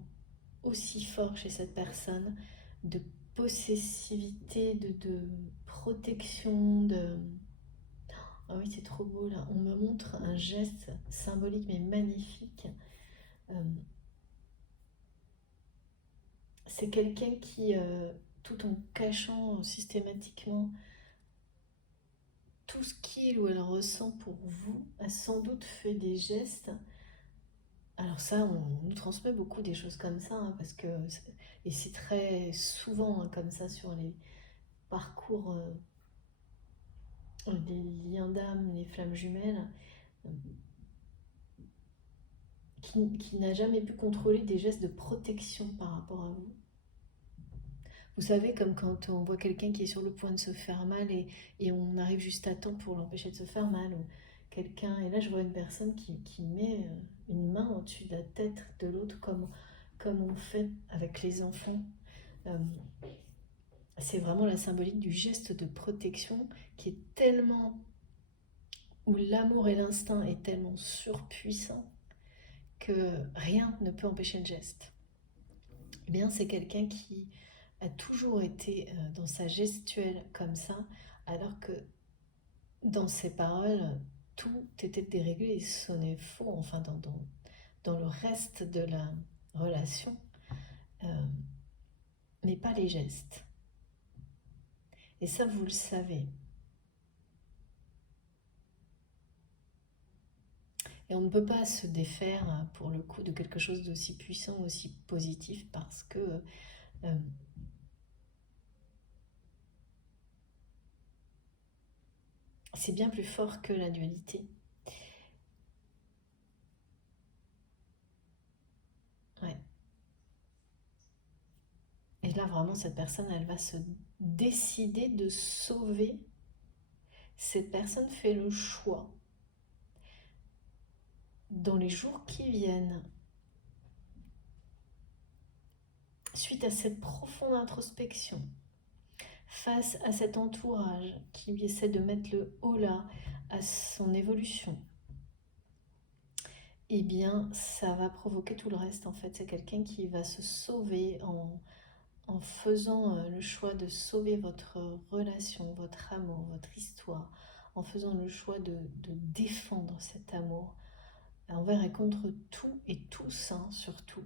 aussi forts chez cette personne, de possessivité, de protection, de... Ah oui, c'est trop beau là. On me montre un geste symbolique mais magnifique. Euh, c'est quelqu'un qui, tout en cachant systématiquement tout ce qu'il ou elle ressent pour vous, a sans doute fait des gestes. Alors ça, on nous transmet beaucoup des choses comme ça, hein, parce que et c'est très souvent hein, comme ça sur les parcours des liens d'âme, les flammes jumelles, euh, qui n'a jamais pu contrôler des gestes de protection par rapport à vous. Vous savez, comme quand on voit quelqu'un qui est sur le point de se faire mal et on arrive juste à temps pour l'empêcher de se faire mal, ou quelqu'un, et là je vois une personne qui met une main au-dessus de la tête de l'autre comme on fait avec les enfants. Euh, c'est vraiment la symbolique du geste de protection qui est tellement, où l'amour et l'instinct est tellement surpuissant que rien ne peut empêcher le geste. Eh bien, c'est quelqu'un qui a toujours été dans sa gestuelle comme ça, alors que dans ses paroles, tout était déréglé et sonnait faux, enfin dans le reste de la relation, euh, mais pas les gestes. Et ça, vous le savez. Et on ne peut pas se défaire, pour le coup, de quelque chose d'aussi puissant, aussi positif, parce que euh, c'est bien plus fort que la dualité. Ouais. Et là, vraiment, cette personne, elle va se décider de sauver. Cette personne fait le choix, dans les jours qui viennent, suite à cette profonde introspection, face à cet entourage qui lui essaie de mettre le haut là à son évolution, eh bien, ça va provoquer tout le reste en fait. C'est quelqu'un qui va se sauver en faisant le choix de sauver votre relation, votre amour, votre histoire, en faisant le choix de défendre cet amour envers et contre tout et tous, hein, surtout.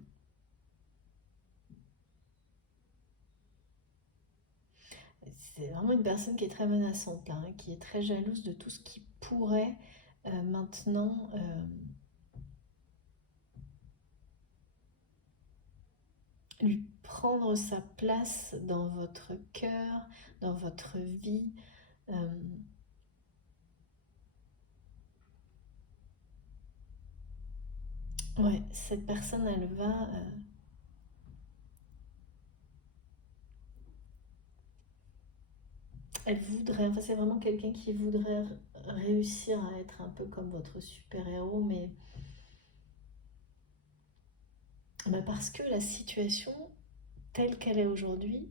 C'est vraiment une personne qui est très menaçante, là, hein, qui est très jalouse de tout ce qui pourrait maintenant lui prendre sa place dans votre cœur, dans votre vie. Euh, ouais, cette personne, elle va... elle voudrait, enfin c'est vraiment quelqu'un qui voudrait réussir à être un peu comme votre super-héros, mais bah parce que la situation telle qu'elle est aujourd'hui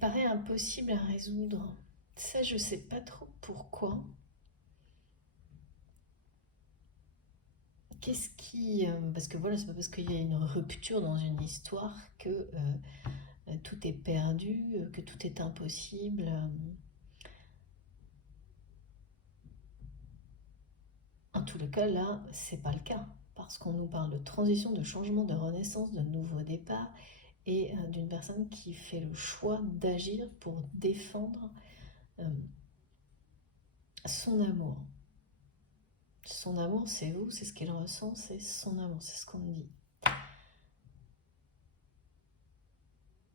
paraît impossible à résoudre. Ça, je sais pas trop pourquoi. Qu'est-ce qui... parce que voilà, c'est pas parce qu'il y a une rupture dans une histoire que tout est perdu, que tout est impossible. En tous les cas, là, c'est pas le cas. Parce qu'on nous parle de transition, de changement, de renaissance, de nouveau départ, et d'une personne qui fait le choix d'agir pour défendre euh, son amour. Son amour, c'est vous, c'est ce qu'elle ressent, c'est son amour, c'est ce qu'on dit.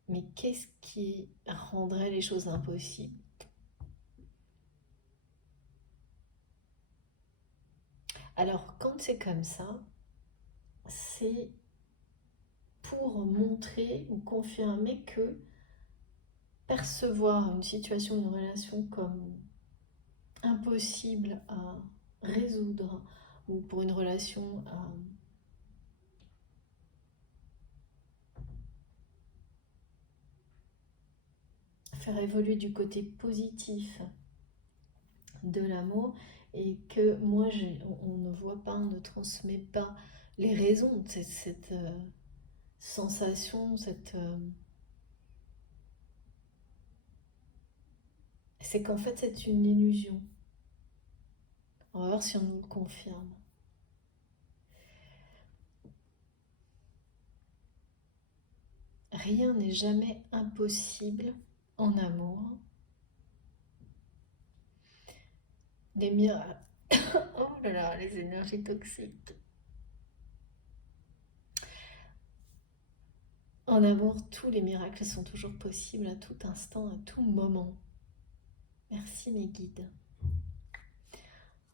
Mais qu'est-ce qui rendrait les choses impossibles? Alors, quand c'est comme ça, c'est pour montrer ou confirmer que percevoir une situation, une relation comme impossible à résoudre, ou pour une relation à faire évoluer du côté positif de l'amour, et que moi on ne voit pas, on ne transmet pas les raisons de cette sensation, c'est qu'en fait c'est une illusion. On va voir si on nous le confirme. Rien n'est jamais impossible en amour. Les miracles. Oh là là, les énergies toxiques. En amour, tous les miracles sont toujours possibles à tout instant, à tout moment. Merci mes guides.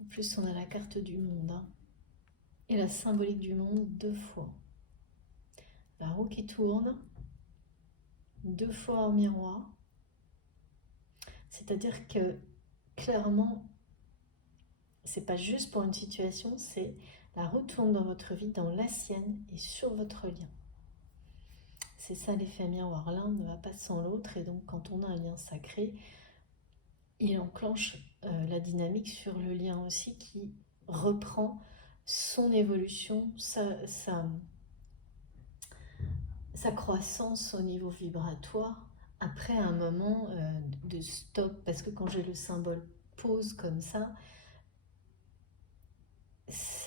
En plus, on a la carte du monde, hein, et la symbolique du monde 2 fois. La roue qui tourne, 2 fois en miroir. C'est-à-dire que clairement, c'est pas juste pour une situation, c'est la roue tourne dans votre vie, dans la sienne et sur votre lien. C'est ça l'effet miroir. L'un ne va pas sans l'autre, et donc quand on a un lien sacré, il enclenche la dynamique sur le lien aussi, qui reprend son évolution, sa croissance au niveau vibratoire après un moment de stop. Parce que quand j'ai le symbole pause comme ça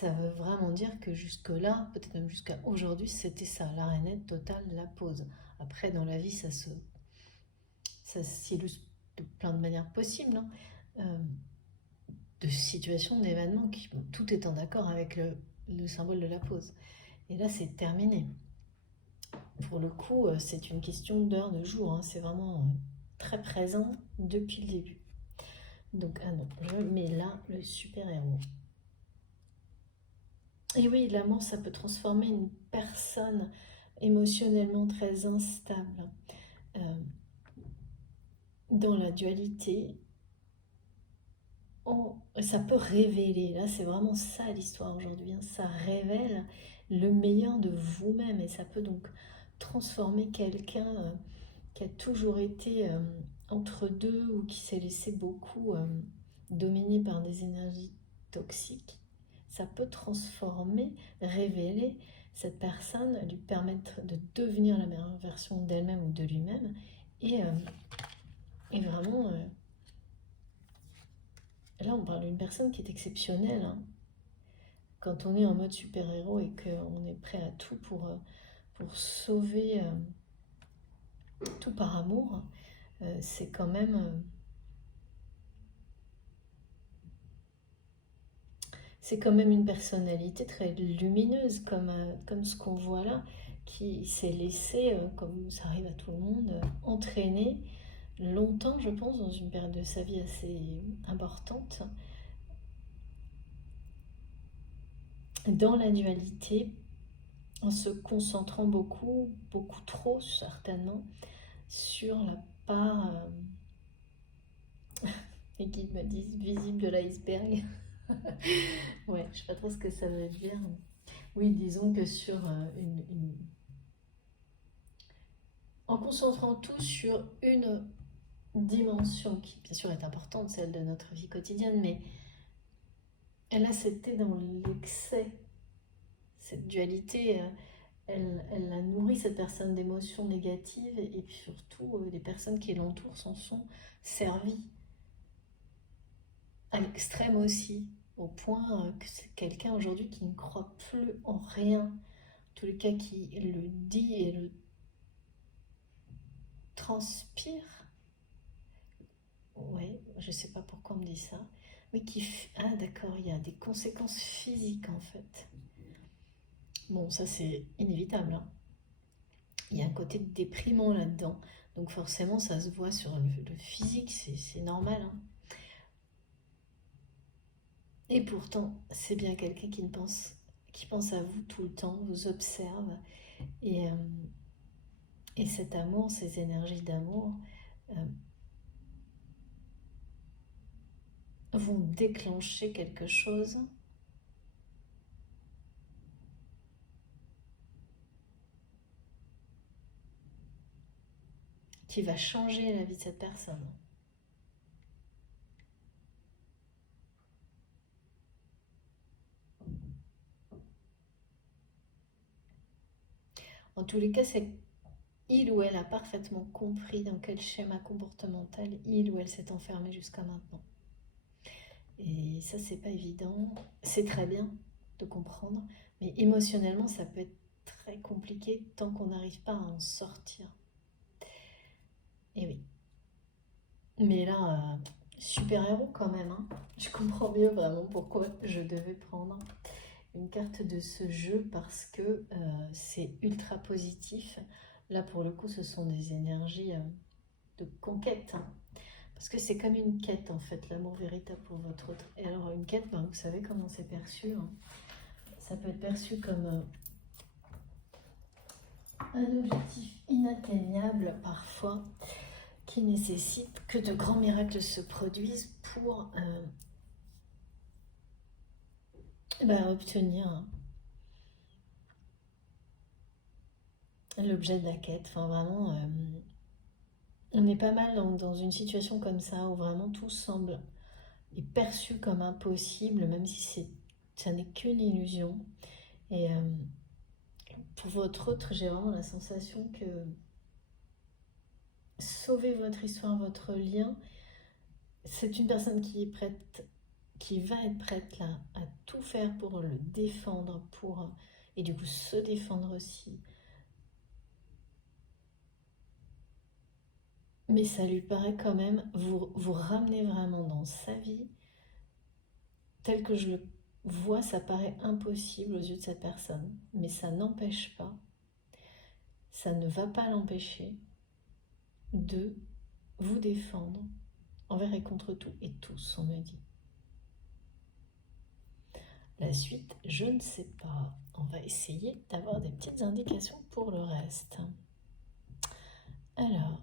veut vraiment dire que jusque-là, peut-être même jusqu'à aujourd'hui, c'était ça, l'arrêt net total, la pause. Après, dans la vie, ça s'illustre de plein de manières possibles, non de situations, d'événements, qui, bon, tout est en accord avec le symbole de la pause. Et là, c'est terminé. Pour le coup, c'est une question d'heure, de jour, hein. C'est vraiment très présent depuis le début. Donc, ah non, je mets là le super-héros. Et oui, l'amour, ça peut transformer une personne émotionnellement très instable dans la dualité. Ça peut révéler, là c'est vraiment ça l'histoire aujourd'hui, hein. Ça révèle le meilleur de vous-même, et ça peut donc transformer quelqu'un qui a toujours été entre deux, ou qui s'est laissé beaucoup dominer par des énergies toxiques. Ça peut transformer, révéler cette personne, lui permettre de devenir la meilleure version d'elle-même ou de lui-même, et, et vraiment, là on parle d'une personne qui est exceptionnelle, hein. Quand on est en mode super-héros et qu'on est prêt à tout pour sauver tout par amour, c'est quand même... c'est quand même une personnalité très lumineuse, comme ce qu'on voit là, qui s'est laissé, comme ça arrive à tout le monde, entraîner longtemps, je pense, dans une période de sa vie assez importante, dans la dualité, en se concentrant beaucoup, beaucoup trop certainement, sur la part, les guides me disent, visible de l'iceberg. Ouais, je sais pas trop ce que ça veut dire. Oui, disons que sur en concentrant tout sur une dimension qui, bien sûr, est importante, celle de notre vie quotidienne, mais là, c'était dans l'excès. Cette dualité, elle a nourri cette personne d'émotions négatives, et puis surtout, les personnes qui l'entourent s'en sont servies à l'extrême aussi, au point que c'est quelqu'un aujourd'hui qui ne croit plus en rien, en tous les cas qui le dit et le transpire. Ouais, je sais pas pourquoi on me dit ça. Mais ah d'accord, il y a des conséquences physiques en fait. Bon, ça c'est inévitable, hein. Il y a un côté déprimant là-dedans. Donc forcément, ça se voit sur le physique, c'est normal, hein. Et pourtant, c'est bien quelqu'un qui pense à vous tout le temps, vous observe. Et, et cet amour, ces énergies d'amour, vont déclencher quelque chose qui va changer la vie de cette personne. En tous les cas, c'est il ou elle a parfaitement compris dans quel schéma comportemental il ou elle s'est enfermé jusqu'à maintenant. Et ça, c'est pas évident. C'est très bien de comprendre, mais émotionnellement, ça peut être très compliqué tant qu'on n'arrive pas à en sortir. Et oui. Mais là, super-héros quand même. Hein. Je comprends mieux vraiment pourquoi je devais prendre une carte de ce jeu parce que c'est ultra positif. Là, pour le coup, ce sont des énergies de conquête. Hein. Parce que c'est comme une quête, en fait, l'amour véritable pour votre autre. Et alors, une quête, ben, vous savez comment c'est perçu. Hein. Ça peut être perçu comme un objectif inatteignable parfois, qui nécessite que de grands miracles se produisent pour obtenir l'objet de la quête. Enfin, vraiment, on est pas mal dans une situation comme ça où vraiment tout semble est perçu comme impossible, même si ça n'est qu'une illusion. Et pour votre autre, j'ai vraiment la sensation que sauver votre histoire, votre lien, c'est une personne qui est prête, qui va être prête là à tout faire pour le défendre, et du coup se défendre aussi. Mais ça lui paraît quand même vous ramener vraiment dans sa vie, tel que je le vois, ça paraît impossible aux yeux de cette personne. Mais ça n'empêche pas, ça ne va pas l'empêcher de vous défendre envers et contre tout et tous, on me dit. La suite, je ne sais pas. On va essayer d'avoir des petites indications pour le reste. Alors,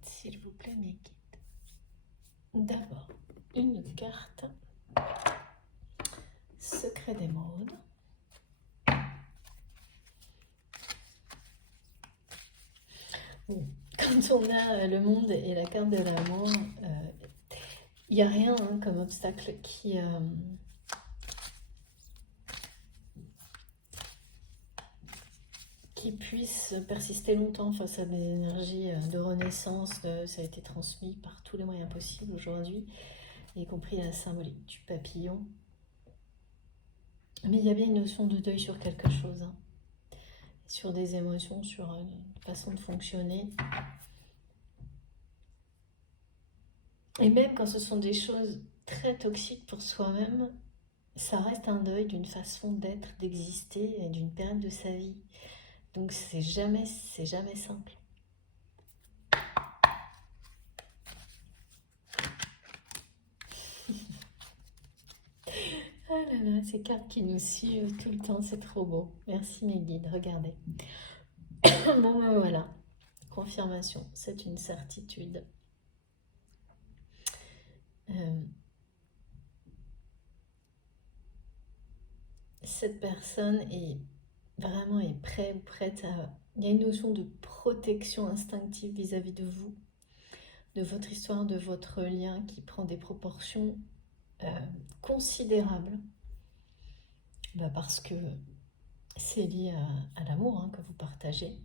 s'il vous plaît, mes guides. D'abord, une carte Secret d'émeraude. Bon, quand on a le monde et la carte de l'amour, il n'y a rien comme obstacle qui puisse persister longtemps face à des énergies de renaissance. Ça a été transmis par tous les moyens possibles aujourd'hui, y compris la symbolique du papillon. Mais il y a bien une notion de deuil sur quelque chose, hein. Sur des émotions, sur une façon de fonctionner. Et même quand ce sont des choses très toxiques pour soi-même, ça reste un deuil d'une façon d'être, d'exister et d'une période de sa vie. Donc c'est jamais simple. Ah là là, ces cartes qui nous suivent tout le temps, c'est trop beau. Merci mes guides, regardez. Bon ben voilà, confirmation, c'est une certitude. Cette personne est prête à... Il y a une notion de protection instinctive vis-à-vis de vous, de votre histoire, de votre lien qui prend des proportions considérables. Parce que c'est lié à l'amour que vous partagez.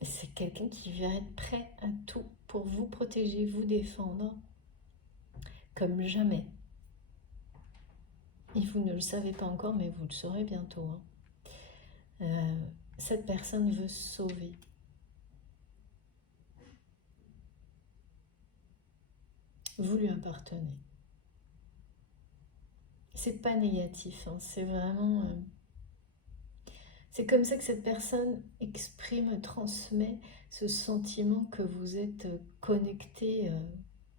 C'est quelqu'un qui va être prêt à tout pour vous protéger, vous défendre, comme jamais. Et vous ne le savez pas encore, mais vous le saurez bientôt. Cette personne veut sauver. Vous lui appartenez. C'est pas négatif, c'est vraiment... c'est comme ça que cette personne exprime, transmet ce sentiment que vous êtes connecté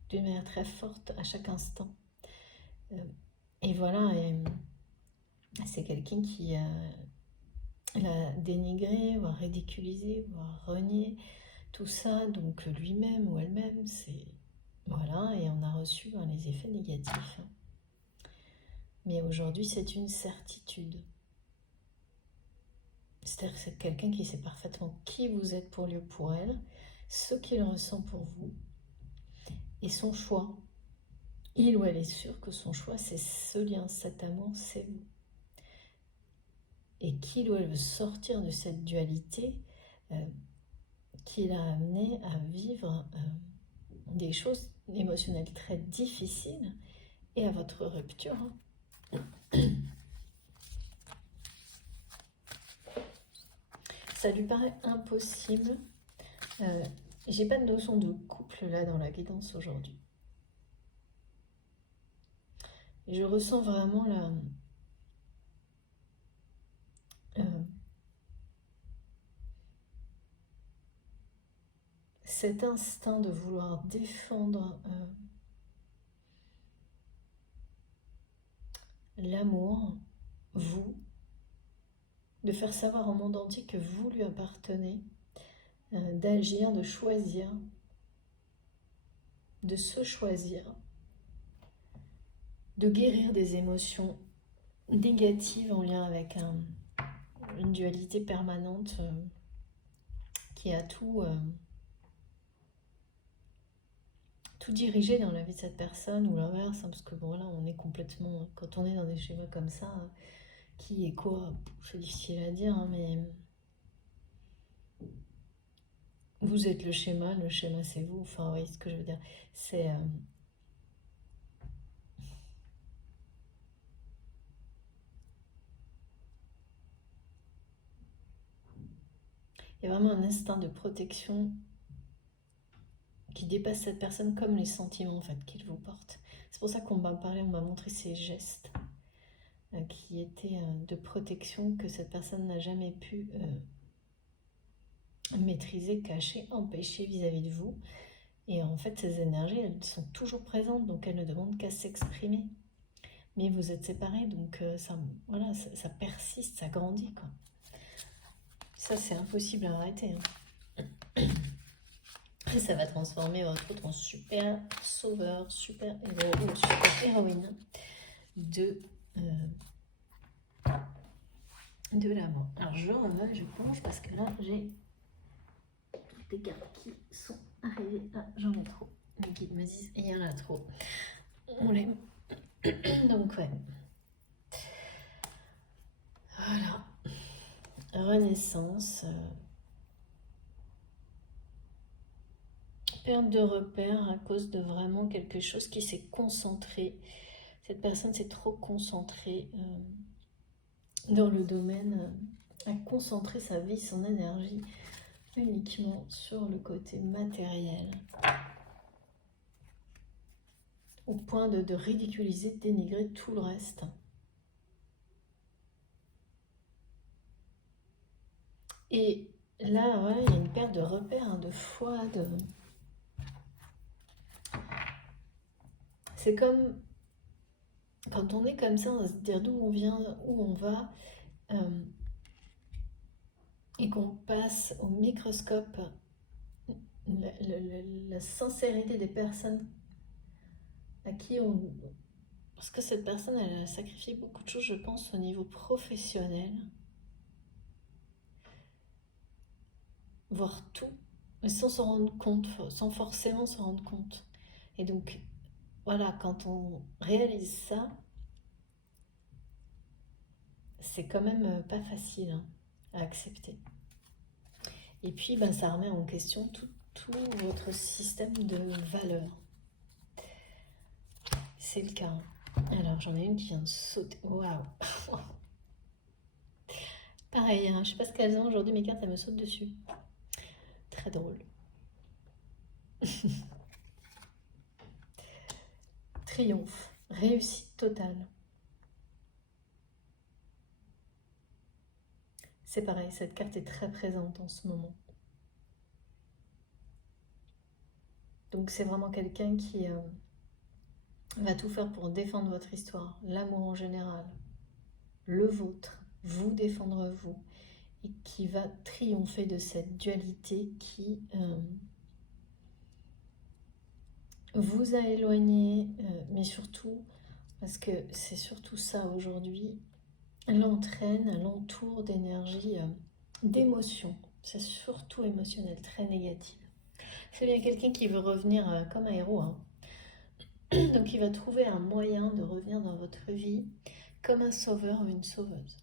d'une manière très forte à chaque instant. Et voilà, C'est quelqu'un qui l'a dénigré, voire ridiculisé, voire renié, tout ça, donc lui-même ou elle-même, c'est... Voilà, et on a reçu les effets négatifs. Mais aujourd'hui, c'est une certitude. C'est-à-dire que c'est quelqu'un qui sait parfaitement qui vous êtes pour lui ou pour elle, ce qu'il ressent pour vous, et son choix. Il ou elle est sûr que son choix, c'est ce lien, cet amour, c'est vous. Et qu'il ou elle veut sortir de cette dualité qui l'a amené à vivre des choses émotionnelles très difficiles et à votre rupture. Ça lui paraît impossible. J'ai pas de notion de couple là dans la guidance aujourd'hui. Je ressens vraiment cet instinct de vouloir défendre l'amour, vous, de faire savoir au monde entier que vous lui appartenez, d'agir, de choisir, de se choisir, de guérir des émotions négatives en lien avec une dualité permanente qui a tout dirigé dans la vie de cette personne ou l'inverse, parce que bon là on est complètement, quand on est dans des schémas comme ça, qui est quoi, c'est difficile à dire, mais vous êtes le schéma c'est vous, enfin vous voyez ce que je veux dire, c'est... il y a vraiment un instinct de protection qui dépasse cette personne, comme les sentiments en fait qu'il vous porte. C'est pour ça qu'on m'a parlé, on m'a montré ces gestes qui étaient de protection que cette personne n'a jamais pu maîtriser, cacher, empêcher vis-à-vis de vous. Et en fait, ces énergies, elles sont toujours présentes, donc elles ne demandent qu'à s'exprimer. Mais vous êtes séparés, donc ça, voilà, ça persiste, ça grandit, quoi. Ça, c'est impossible à arrêter. Ça va transformer votre autre en super sauveur, super héros ou super héroïne de l'amour. Alors je plonge parce que là j'ai des cartes qui sont arrivées. Ah, j'en ai trop. Les guides me disent il y en a trop. On l'aime. Donc ouais. Voilà. Renaissance. Perte de repère à cause de vraiment quelque chose qui s'est concentré. Cette personne s'est trop concentrée dans le domaine, à concentrer sa vie, son énergie uniquement sur le côté matériel, au point de ridiculiser, de dénigrer tout le reste. Et là, ouais, il y a une perte de repères, de foi, c'est comme quand on est comme ça, on va se dire d'où on vient, où on va, et qu'on passe au microscope la sincérité des personnes à qui on... Parce que cette personne, elle a sacrifié beaucoup de choses, je pense, au niveau professionnel, voire tout, mais sans s'en rendre compte, sans forcément s'en rendre compte. Et donc, voilà, quand on réalise ça, c'est quand même pas facile à accepter. Et puis, ben, ça remet en question tout votre système de valeurs. C'est le cas. Alors, j'en ai une qui vient de sauter. Waouh! Pareil, je sais pas ce qu'elles ont aujourd'hui, mes cartes, elles me sautent dessus. Très drôle. Triomphe. Réussite totale. C'est pareil, cette carte est très présente en ce moment. Donc c'est vraiment quelqu'un qui va tout faire pour défendre votre histoire, l'amour en général. le vôtre, vous défendre vous, et qui va triompher de cette dualité qui vous a éloigné, mais surtout, parce que c'est surtout ça aujourd'hui, l'entraîne, l'entoure d'énergie, d'émotion. C'est surtout émotionnel, très négative. C'est bien quelqu'un qui veut revenir comme un héros, hein. Donc il va trouver un moyen de revenir dans votre vie comme un sauveur ou une sauveuse.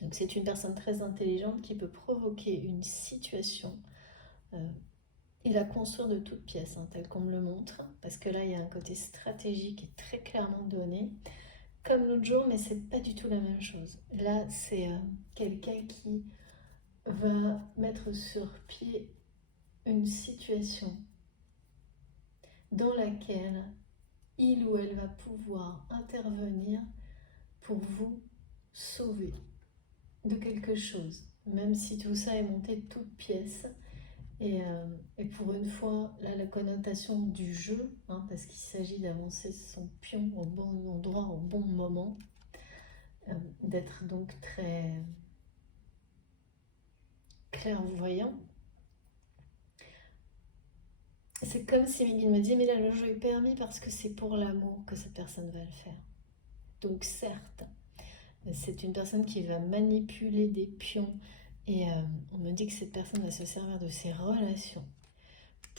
Donc c'est une personne très intelligente qui peut provoquer une situation et la construire de toutes pièces, hein, telle qu'on me le montre, parce que là il y a un côté stratégique et très clairement donné, comme l'autre jour, mais c'est pas du tout la même chose. Là c'est quelqu'un qui va mettre sur pied une situation dans laquelle il ou elle va pouvoir intervenir pour vous sauver de quelque chose, même si tout ça est monté de toutes pièces. Et pour une fois, là, la connotation du jeu, hein, parce qu'il s'agit d'avancer son pion au bon endroit, au bon moment, d'être donc très clairvoyant. C'est comme si Miguel me dit, mais là, le jeu est permis parce que c'est pour l'amour que cette personne va le faire. Donc certes, c'est une personne qui va manipuler des pions et on me dit que cette personne va se servir de ses relations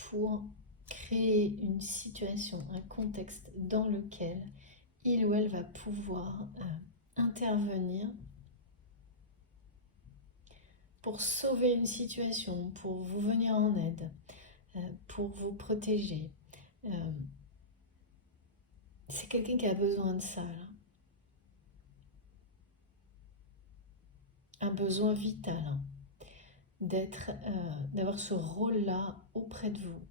pour créer une situation, un contexte dans lequel il ou elle va pouvoir intervenir pour sauver une situation, pour vous venir en aide, pour vous protéger. C'est quelqu'un qui a besoin de ça, là. Un besoin vital, hein, d'avoir ce rôle-là auprès de vous.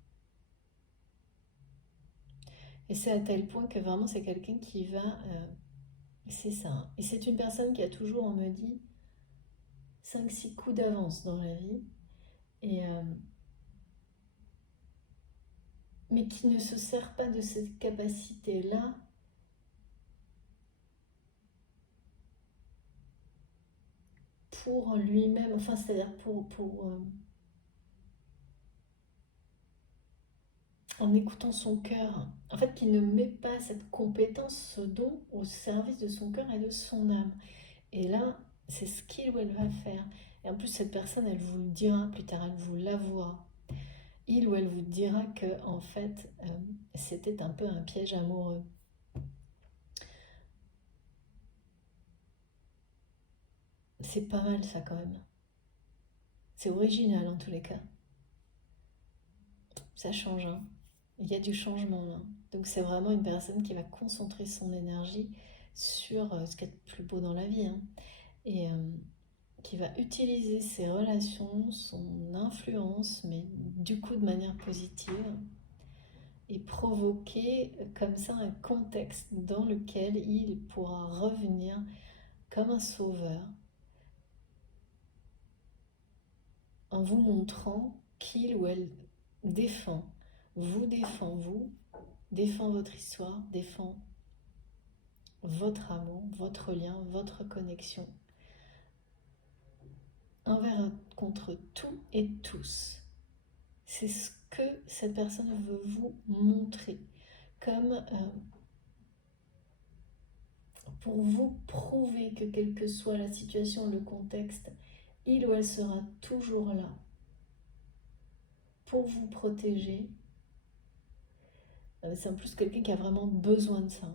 Et c'est à tel point que vraiment c'est quelqu'un qui va... c'est ça, hein. Et c'est une personne qui a toujours, on me dit, 5-6 coups d'avance dans la vie. Mais qui ne se sert pas de cette capacité-là pour lui-même, enfin c'est-à-dire en écoutant son cœur, en fait qui ne met pas cette compétence, ce don au service de son cœur et de son âme. Et là, c'est ce qu'il ou elle va faire. Et en plus, cette personne, elle vous le dira plus tard, elle vous l'avouera. Il ou elle vous dira que en fait, c'était un peu un piège amoureux. C'est pas mal ça quand même. C'est original en tous les cas. Ça change, hein. Il y a du changement là. Donc c'est vraiment une personne qui va concentrer son énergie sur ce qu'il y a de plus beau dans la vie, hein. Et qui va utiliser ses relations, son influence, mais du coup de manière positive, et provoquer comme ça un contexte dans lequel il pourra revenir comme un sauveur en vous montrant qu'il ou elle défend, vous, défend votre histoire, défend votre amour, votre lien, votre connexion envers contre tout et tous. C'est ce que cette personne veut vous montrer comme pour vous prouver que quelle que soit la situation, le contexte, il ou elle sera toujours là pour vous protéger. C'est en plus quelqu'un qui a vraiment besoin de ça.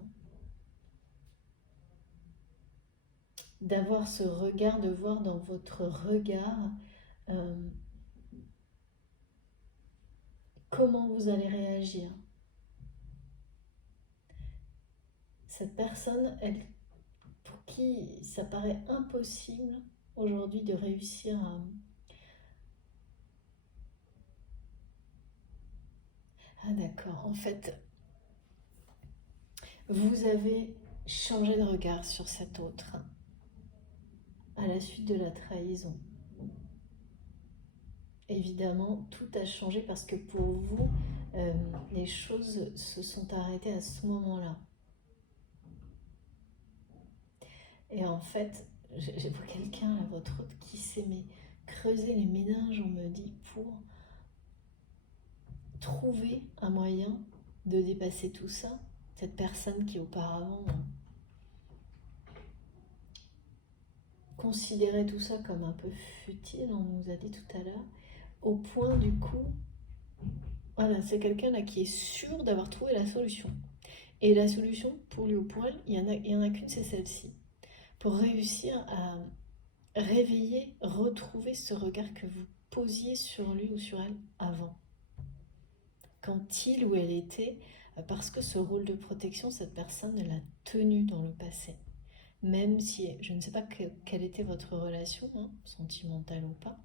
D'avoir ce regard, de voir dans votre regard comment vous allez réagir. Cette personne, elle, pour qui ça paraît impossible aujourd'hui de réussir à... Ah d'accord, en fait, vous avez changé de regard sur cet autre à la suite de la trahison. Évidemment, tout a changé parce que pour vous, les choses se sont arrêtées à ce moment-là. Et en fait, je vois quelqu'un, là, votre autre, qui s'est mais creuser les méninges, on me dit, pour trouver un moyen de dépasser tout ça. Cette personne qui auparavant considérait tout ça comme un peu futile, on nous a dit tout à l'heure, au point du coup, voilà, c'est quelqu'un là qui est sûr d'avoir trouvé la solution. Et la solution pour lui au poil, il y en a qu'une, c'est celle-ci. Pour réussir à réveiller, retrouver ce regard que vous posiez sur lui ou sur elle avant. Quand il ou elle était, parce que ce rôle de protection, cette personne l'a tenu dans le passé. Même si, je ne sais pas quelle était votre relation, hein, sentimentale ou pas.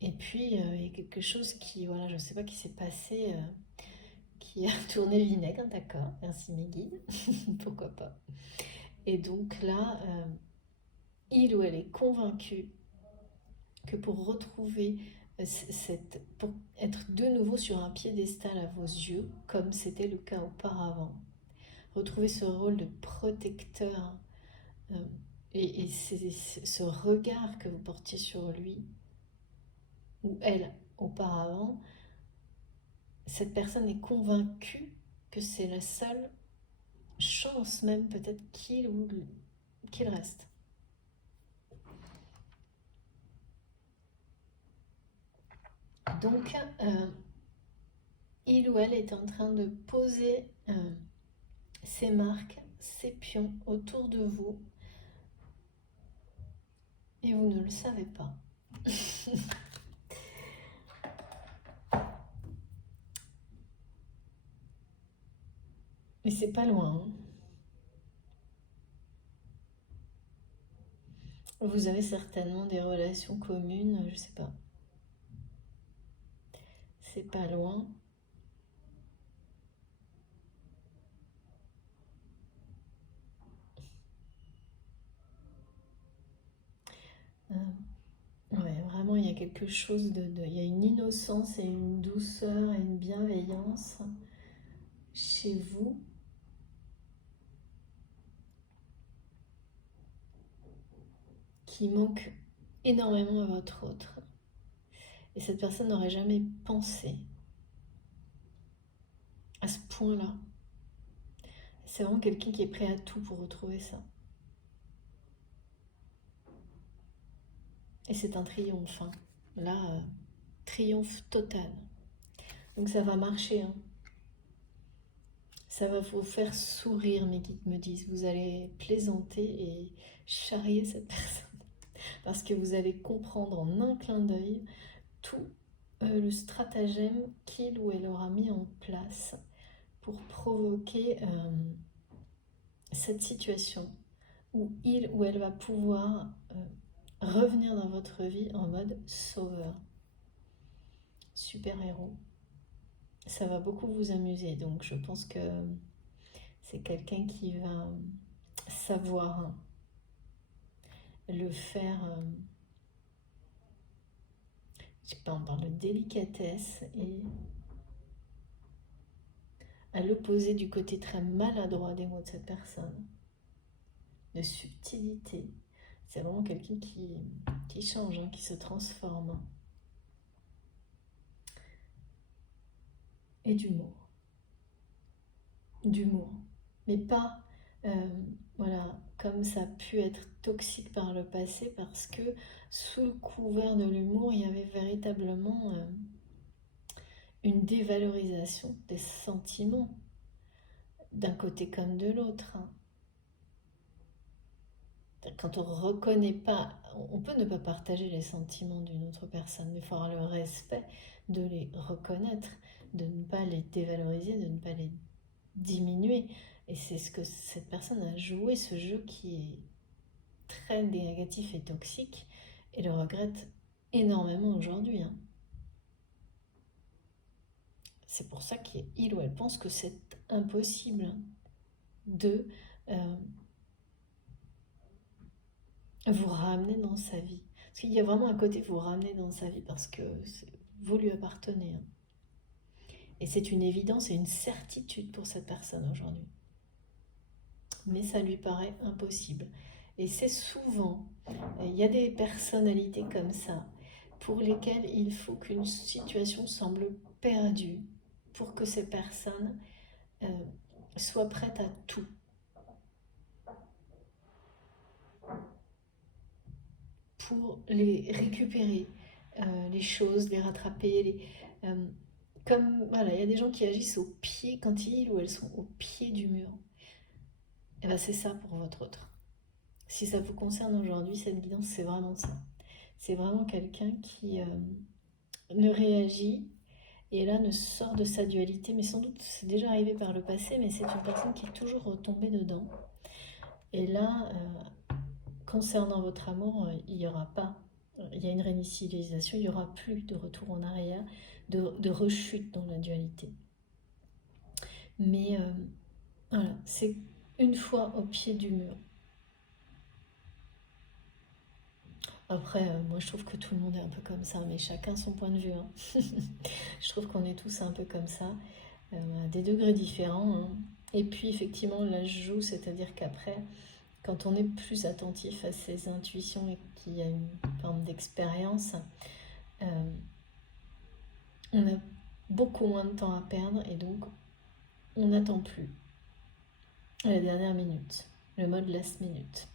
Et puis, il y a quelque chose qui, voilà, je ne sais pas qui s'est passé, qui a tourné le vinaigre, d'accord, merci mes guides, pourquoi pas. Et donc là, il ou elle est convaincu que pour retrouver pour être de nouveau sur un piédestal à vos yeux, comme c'était le cas auparavant, retrouver ce rôle de protecteur euh, et ce regard que vous portiez sur lui ou elle auparavant, cette personne est convaincue que c'est la seule chance même peut-être qu'il reste. Donc, il ou elle est en train de poser ses marques, ses pions autour de vous et vous ne le savez pas. Mais c'est pas loin. Hein. Vous avez certainement des relations communes, je sais pas. C'est pas loin. Ouais, vraiment, il y a quelque chose il y a une innocence et une douceur et une bienveillance chez vous qui manque énormément à votre autre. Et cette personne n'aurait jamais pensé à ce point-là. C'est vraiment quelqu'un qui est prêt à tout pour retrouver ça. Et c'est un triomphe. Hein. Là, triomphe total. Donc ça va marcher. Hein. Ça va vous faire sourire, mes guides me disent. Vous allez plaisanter et charrier cette personne. Parce que vous allez comprendre en un clin d'œil tout le stratagème qu'il ou elle aura mis en place pour provoquer cette situation où il ou elle va pouvoir revenir dans votre vie en mode sauveur, super-héros. Ça va beaucoup vous amuser, donc je pense que c'est quelqu'un qui va savoir le faire, je sais pas, on parle de délicatesse et à l'opposé du côté très maladroit des mots de cette personne, de subtilité. C'est vraiment quelqu'un qui change, hein, qui se transforme. Et d'humour. D'humour. Mais pas, euh, voilà, comme ça a pu être toxique par le passé, parce que sous le couvert de l'humour, il y avait véritablement une dévalorisation des sentiments, d'un côté comme de l'autre. Hein. Quand on ne reconnaît pas, on peut ne pas partager les sentiments d'une autre personne, mais il faut avoir le respect de les reconnaître, de ne pas les dévaloriser, de ne pas les diminuer. Et c'est ce que cette personne a joué, ce jeu qui est très négatif et toxique, et le regrette énormément aujourd'hui. Hein. C'est pour ça qu'il ou elle pense que c'est impossible de vous ramener dans sa vie. Parce qu'il y a vraiment un côté vous ramener dans sa vie parce que vous lui appartenez. Hein. Et c'est une évidence et une certitude pour cette personne aujourd'hui. Mais ça lui paraît impossible. Et c'est souvent, il y a des personnalités comme ça, pour lesquelles il faut qu'une situation semble perdue pour que ces personnes soient prêtes à tout. Pour les récupérer, les choses, les rattraper. Comme voilà, il y a des gens qui agissent au pied, quand ils ou elles sont au pied du mur. Et bien c'est ça pour votre autre. Si ça vous concerne aujourd'hui, cette guidance, c'est vraiment ça. C'est vraiment quelqu'un qui ne réagit et là ne sort de sa dualité, mais sans doute c'est déjà arrivé par le passé, mais c'est une personne qui est toujours retombée dedans. Et là, concernant votre amour, il n'y aura pas, il y a une réinitialisation, il n'y aura plus de retour en arrière, de rechute dans la dualité. Mais voilà, c'est une fois au pied du mur. Après, moi je trouve que tout le monde est un peu comme ça, mais chacun son point de vue. Hein. Je trouve qu'on est tous un peu comme ça, à des degrés différents. Hein. Et puis effectivement, l'âge joue, c'est-à-dire qu'après, quand on est plus attentif à ses intuitions et qu'il y a une forme d'expérience, on a beaucoup moins de temps à perdre et donc on n'attend plus à la dernière minute, le mode last minute.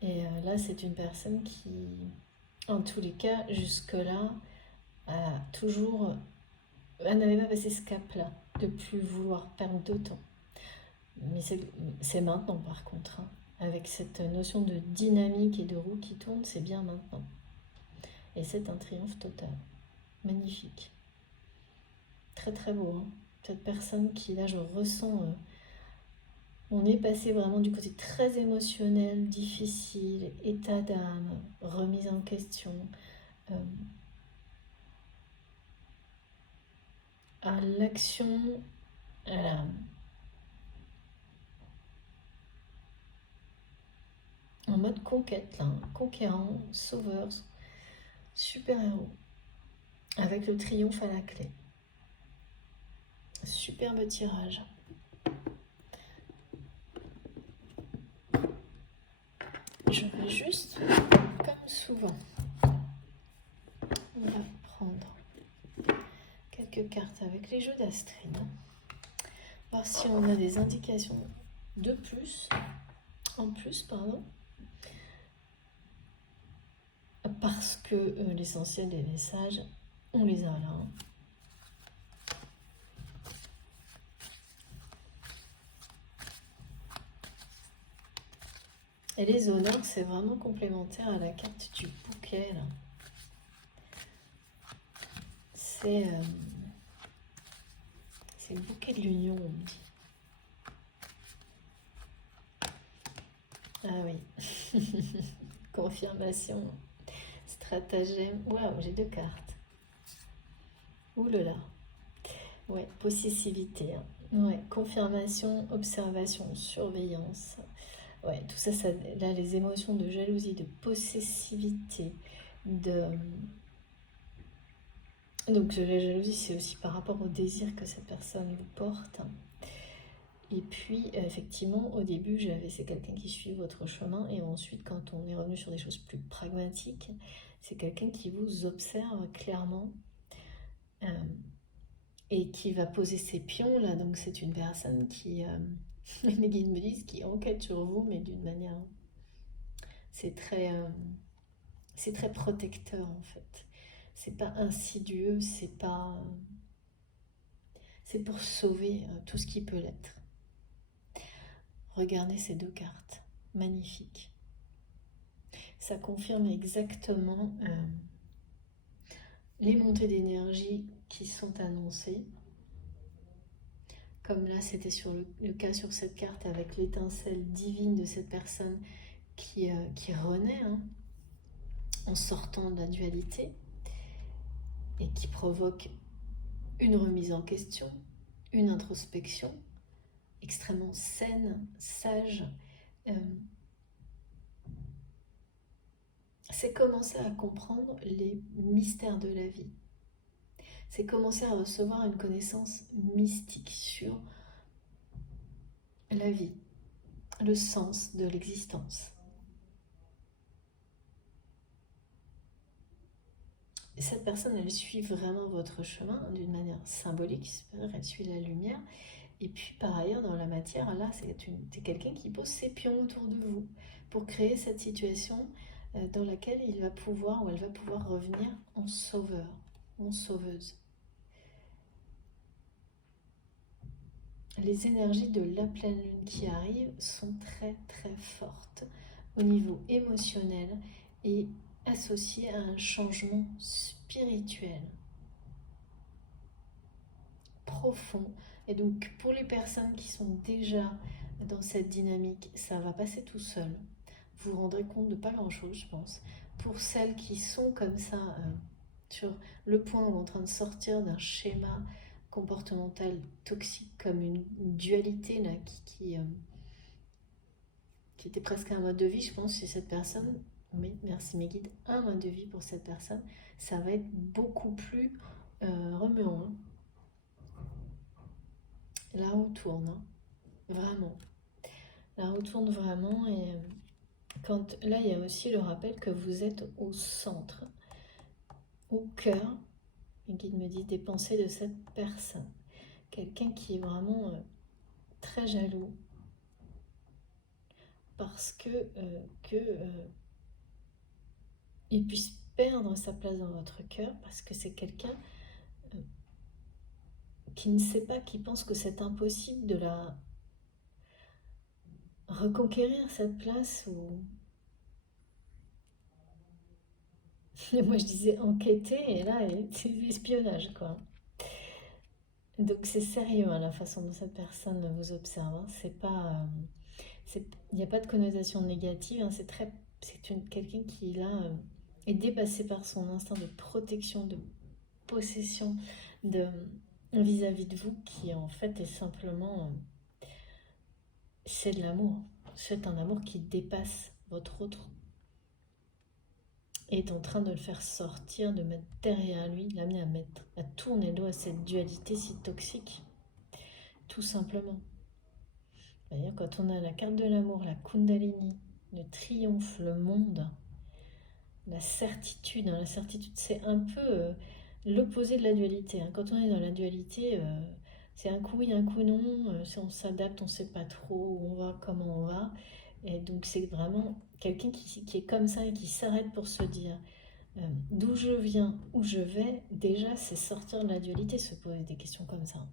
Et là, c'est une personne qui, en tous les cas, jusque-là, a toujours... Elle n'avait pas passé ce cap-là, de plus vouloir perdre de temps. Mais c'est maintenant, par contre. Hein. Avec cette notion de dynamique et de roue qui tourne, c'est bien maintenant. Et c'est un triomphe total. Magnifique. Très très beau. Hein. Cette personne qui, là, je ressens... on est passé vraiment du côté très émotionnel, difficile, état d'âme, remise en question, à l'action, en mode conquête, là, hein, conquérant, sauveur, super-héros, avec le triomphe à la clé. Superbe tirage. Je vais juste, comme souvent, on va prendre quelques cartes avec les jeux d'Astrid. Voir si on a des indications de plus, en plus, pardon. Parce que l'essentiel des messages, on les a là. Hein. Et les honneurs, c'est vraiment complémentaire à la carte du bouquet. C'est le bouquet de l'union, on me dit. Ah oui. Confirmation. Stratagème. Waouh, j'ai 2 cartes. Ouh là là. Ouais, possessivité. Hein. Ouais, confirmation, observation, surveillance. Ouais, tout ça, là, les émotions de jalousie, de possessivité, de... Donc la jalousie, c'est aussi par rapport au désir que cette personne vous porte. Et puis, effectivement, au début, c'est quelqu'un qui suit votre chemin. Et ensuite, quand on est revenu sur des choses plus pragmatiques, c'est quelqu'un qui vous observe clairement et qui va poser ses pions, là. Donc, c'est une personne qui, mes guides me disent, qui enquête sur vous, mais d'une manière... c'est très protecteur, en fait. C'est pas insidieux, c'est pas... c'est pour sauver tout ce qui peut l'être. Regardez ces 2 cartes, magnifiques. Ça confirme exactement les montées d'énergie qui sont annoncées. Comme là, c'était sur le cas sur cette carte avec l'étincelle divine de cette personne qui renaît hein, en sortant de la dualité et qui provoque une remise en question, une introspection extrêmement saine, sage. C'est commencer à comprendre les mystères de la vie. c'est commencer à recevoir une connaissance mystique sur la vie, le sens de l'existence. Cette personne, elle suit vraiment votre chemin d'une manière symbolique, c'est-à-dire elle suit la lumière. Et puis par ailleurs, dans la matière, là, c'est quelqu'un qui pose ses pions autour de vous pour créer cette situation dans laquelle il va pouvoir ou elle va pouvoir revenir en sauveur, en sauveuse. Les énergies de la pleine lune qui arrive sont très très fortes au niveau émotionnel et associées à un changement spirituel profond. Et donc pour les personnes qui sont déjà dans cette dynamique, ça va passer tout seul. Vous vous rendrez compte de pas grand chose, je pense. Pour celles qui sont comme ça, sur le point ou en train de sortir d'un schéma comportemental toxique comme une dualité là, qui était presque un mode de vie, je pense, chez cette personne. Oui, merci mes guides, un mode de vie pour cette personne, ça va être beaucoup plus remuant. Hein. La roue tourne, hein. Vraiment. La roue tourne vraiment et là, il y a aussi le rappel que vous êtes au centre, au cœur, mes guides me disent, des pensées de cette personne. Quelqu'un qui est vraiment très jaloux parce il puisse perdre sa place dans votre cœur parce que c'est quelqu'un qui ne sait pas, qui pense que c'est impossible de la reconquérir cette place ou moi je disais enquêter et là c'est l'espionnage quoi. Donc c'est sérieux hein, la façon dont cette personne vous observe. Hein. C'est pas, il n'y a pas de connotation négative. Hein. Quelqu'un qui là est dépassé par son instinct de protection, de possession, de vis-à-vis de vous, qui en fait est simplement, c'est de l'amour. C'est un amour qui dépasse votre autre est en train de le faire sortir, de mettre derrière lui, l'amener à tourner le dos à cette dualité si toxique, tout simplement. D'ailleurs, quand on a la carte de l'amour, la Kundalini, le triomphe, le monde, la certitude, hein, la certitude c'est un peu l'opposé de la dualité. Hein. Quand on est dans la dualité, c'est un coup oui, un coup non, si on s'adapte, on ne sait pas trop où on va, comment on va. Et donc c'est vraiment quelqu'un qui est comme ça et qui s'arrête pour se dire d'où je viens, où je vais, déjà c'est sortir de la dualité, se poser des questions comme ça.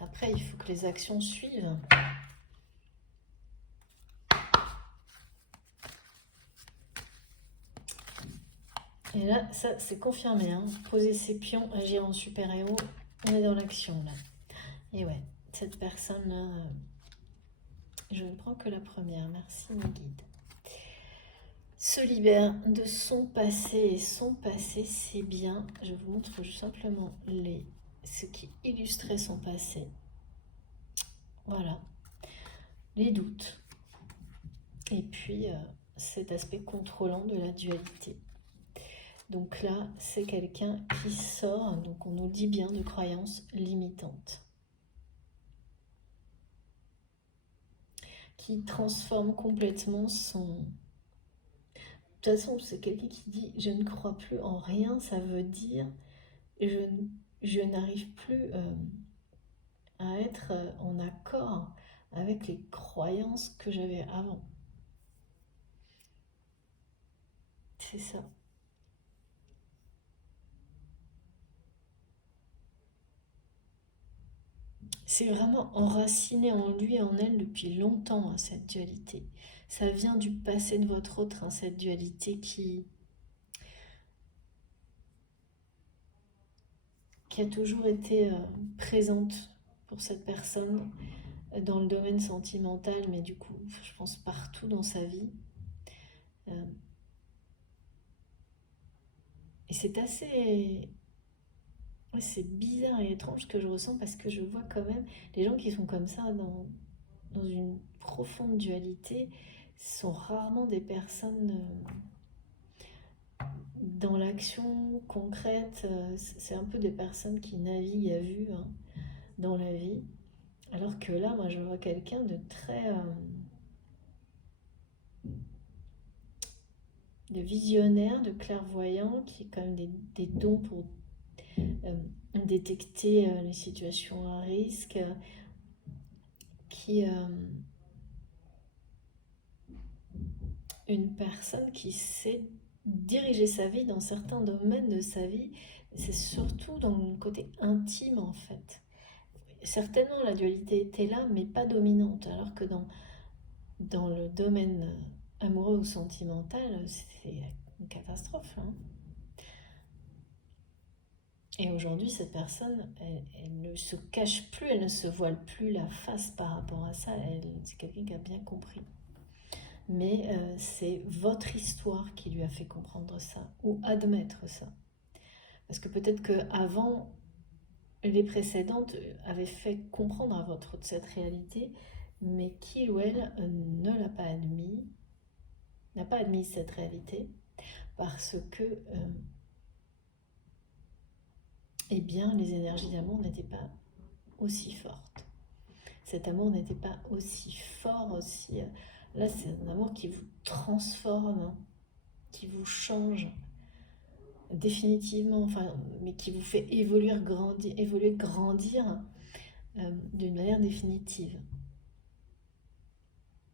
Après, il faut que les actions suivent. Et là, ça c'est confirmé. Hein. Poser ses pions, agir en super-héros, on est dans l'action là. Et ouais, cette personne-là, je ne prends que la première. Merci mes guides. Se libère de son passé. Et son passé, c'est bien. Je vous montre simplement ce qui illustrait son passé. Voilà. Les doutes. Et puis, cet aspect contrôlant de la dualité. Donc là, c'est quelqu'un qui sort, donc on nous dit bien, de croyances limitantes. Qui transforme complètement son... De toute façon, c'est quelqu'un qui dit « je ne crois plus en rien », ça veut dire « je n'arrive plus à être en accord avec les croyances que j'avais avant ». C'est ça. C'est vraiment enraciné en lui et en elle depuis longtemps, hein, cette dualité. Ça vient du passé de votre autre, hein, cette dualité qui a toujours été présente pour cette personne dans le domaine sentimental, mais du coup, je pense partout dans sa vie. Et c'est bizarre et étrange ce que je ressens parce que je vois quand même les gens qui sont comme ça dans une profonde dualité sont rarement des personnes dans l'action concrète, c'est un peu des personnes qui naviguent à vue hein, dans la vie. Alors que là, moi, je vois quelqu'un de très de visionnaire, de clairvoyant, qui a quand même des dons pour détecter les situations à risque, qui une personne qui sait diriger sa vie dans certains domaines de sa vie. C'est surtout dans le côté intime en fait. Certainement la dualité était là, mais pas dominante, alors que dans le domaine amoureux ou sentimental, c'est une catastrophe. Hein. Et aujourd'hui, cette personne, elle ne se cache plus, elle ne se voile plus la face par rapport à ça. C'est quelqu'un qui a bien compris. Mais c'est votre histoire qui lui a fait comprendre ça, ou admettre ça. Parce que peut-être qu'avant, les précédentes avaient fait comprendre à votre cette réalité, mais qu'il ou elle ne l'a pas admis, n'a pas admis cette réalité, parce que eh bien, les énergies d'amour n'étaient pas aussi fortes. Cet amour n'était pas aussi fort, aussi... Là, c'est un amour qui vous transforme, hein, qui vous change définitivement, enfin, mais qui vous fait évoluer, grandir d'une manière définitive.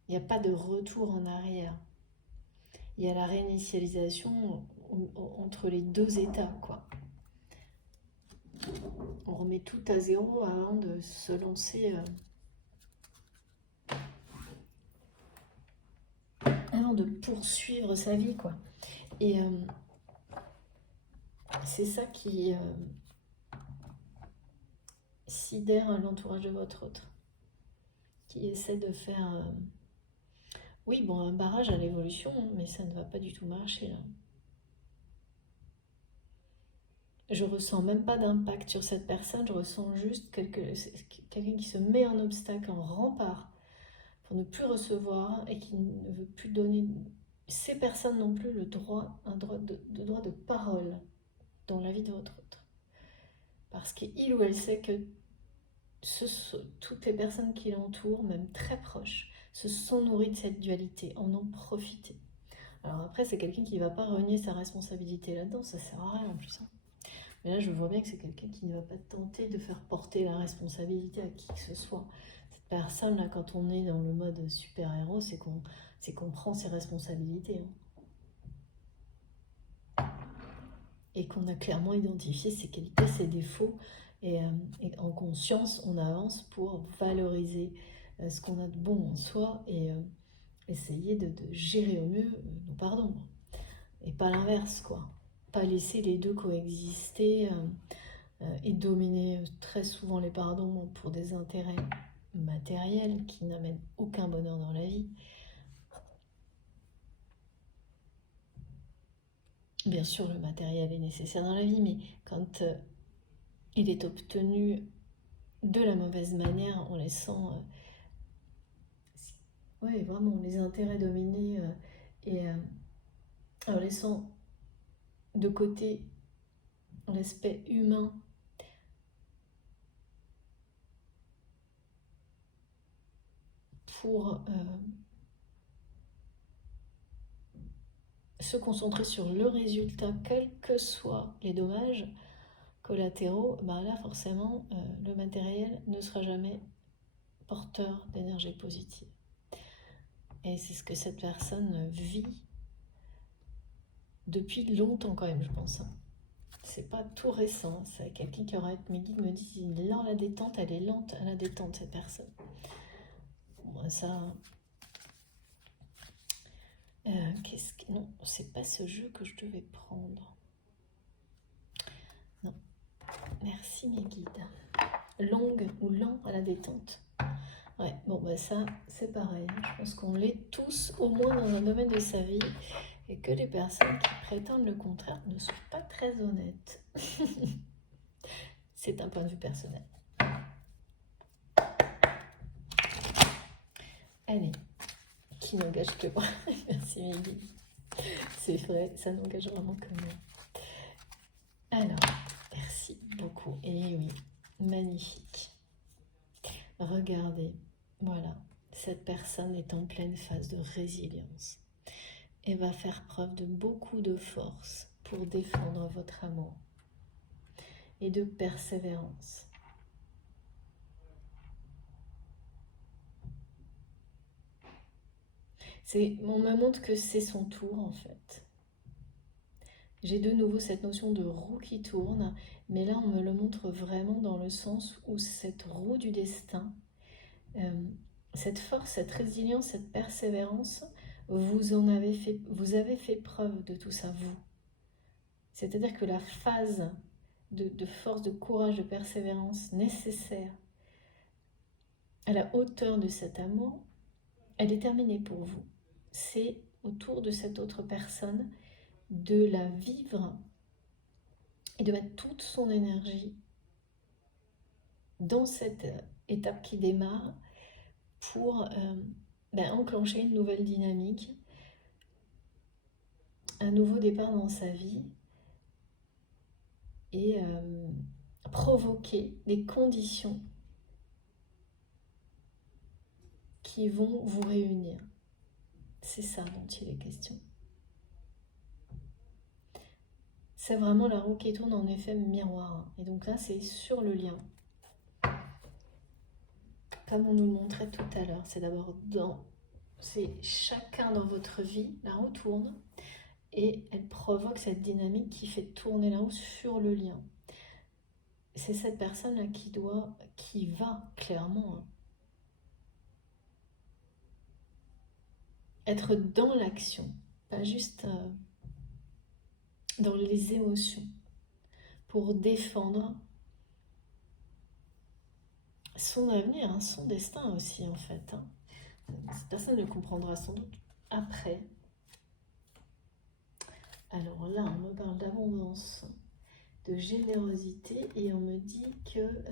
Il n'y a pas de retour en arrière. Il y a la réinitialisation entre les deux états, quoi. On remet tout à zéro avant de se lancer, avant de poursuivre sa vie, quoi. Et c'est ça qui sidère l'entourage de votre autre, qui essaie de faire... oui, bon, un barrage à l'évolution, mais ça ne va pas du tout marcher, là. Je ressens même pas d'impact sur cette personne, je ressens juste quelqu'un qui se met en obstacle, en rempart, pour ne plus recevoir et qui ne veut plus donner... Ces personnes n'ont plus le droit, droit de parole dans la vie de votre autre. Parce qu'il ou elle sait que toutes les personnes qui l'entourent, même très proches, se sont nourries de cette dualité, en ont profité. Alors après, c'est quelqu'un qui ne va pas renier sa responsabilité là-dedans, ça sert à rien en plus. Hein. Mais là, je vois bien que c'est quelqu'un qui ne va pas tenter de faire porter la responsabilité à qui que ce soit. Cette personne-là, quand on est dans le mode super-héros, c'est qu'on prend ses responsabilités. Hein. Et qu'on a clairement identifié ses qualités, ses défauts. Et en conscience, on avance pour valoriser ce qu'on a de bon en soi et essayer de gérer au mieux nos parts d'ombre. Et pas l'inverse, quoi. Pas laisser les deux coexister et dominer très souvent les parts d'ombre pour des intérêts matériels qui n'amènent aucun bonheur dans la vie. Bien sûr, le matériel est nécessaire dans la vie, mais quand il est obtenu de la mauvaise manière, en laissant oui, vraiment les intérêts dominés et en laissant de côté l'aspect humain pour se concentrer sur le résultat, quels que soient les dommages collatéraux, ben là forcément le matériel ne sera jamais porteur d'énergie positive. Et c'est ce que cette personne vit depuis longtemps quand même, je pense. Hein. C'est pas tout récent, c'est quelqu'un qui aurait... Mes guides me disent, il est lent à la détente, elle est lente à la détente, cette personne. Bon, ça... Non, c'est pas ce jeu que je devais prendre. Non. Merci mes guides. Longue ou lent à la détente. Ouais, bon, bah ça, c'est pareil. Je pense qu'on l'est tous, au moins dans un domaine de sa vie, et que les personnes qui prétendent le contraire ne sont pas très honnêtes. C'est un point de vue personnel. Allez, qui n'engage que moi. Merci mes guides. C'est vrai, ça n'engage vraiment que moi. Alors, merci beaucoup. Et oui, magnifique. Regardez, voilà, cette personne est en pleine phase de résilience et va faire preuve de beaucoup de force pour défendre votre amour et de persévérance. On me montre que c'est son tour en fait. J'ai de nouveau cette notion de roue qui tourne, mais là on me le montre vraiment dans le sens où cette roue du destin, cette force, cette résilience, cette persévérance, vous avez fait preuve de tout ça, vous. C'est-à-dire que la phase de force, de courage, de persévérance nécessaire à la hauteur de cet amour, elle est terminée pour vous. C'est autour de cette autre personne de la vivre et de mettre toute son énergie dans cette étape qui démarre pour enclencher une nouvelle dynamique, un nouveau départ dans sa vie et provoquer des conditions qui vont vous réunir. C'est ça dont il est question. C'est vraiment la roue qui tourne en effet miroir. Et donc là, c'est sur le lien. Comme on nous le montrait tout à l'heure, c'est d'abord c'est chacun dans votre vie, la roue tourne et elle provoque cette dynamique qui fait tourner la roue sur le lien. C'est cette personne-là qui va clairement être dans l'action, pas juste dans les émotions, pour défendre son avenir, son destin aussi en fait. Cette personne le comprendra sans doute après. Alors là, on me parle d'abondance, de générosité et on me dit que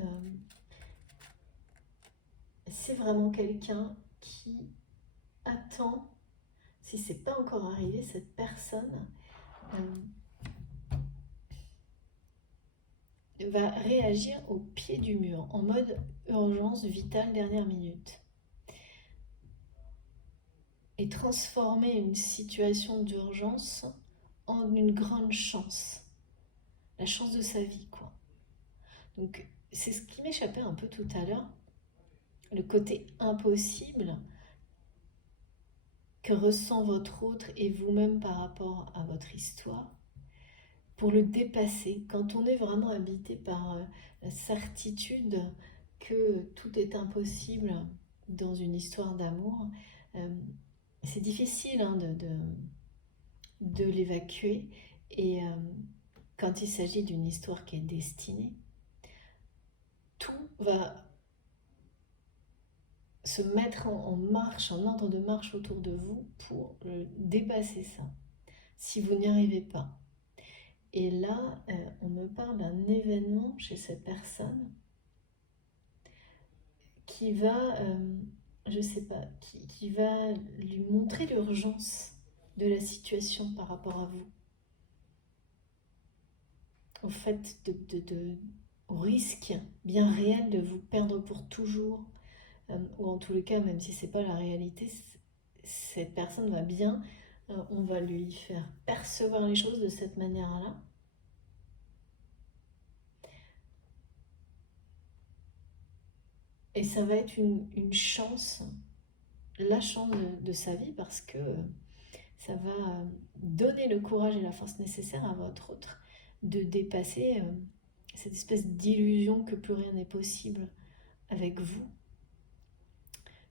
c'est vraiment quelqu'un qui attend, si c'est pas encore arrivé, cette personne va réagir au pied du mur, en mode urgence vitale dernière minute. Et transformer une situation d'urgence en une grande chance. La chance de sa vie, quoi. Donc, c'est ce qui m'échappait un peu tout à l'heure. Le côté impossible que ressent votre autre et vous-même par rapport à votre histoire. Pour le dépasser, quand on est vraiment habité par la certitude que tout est impossible dans une histoire d'amour, c'est difficile de l'évacuer. Et quand il s'agit d'une histoire qui est destinée, tout va se mettre en marche, en ordre de marche autour de vous pour dépasser ça, si vous n'y arrivez pas. Et là, on me parle d'un événement chez cette personne qui va, je sais pas, qui va lui montrer l'urgence de la situation par rapport à vous. Au fait au risque bien réel de vous perdre pour toujours, ou en tous les cas, même si c'est pas la réalité, cette personne va bien, on va lui faire percevoir les choses de cette manière-là. Et ça va être une chance, la chance de sa vie, parce que ça va donner le courage et la force nécessaire à votre autre de dépasser cette espèce d'illusion que plus rien n'est possible avec vous.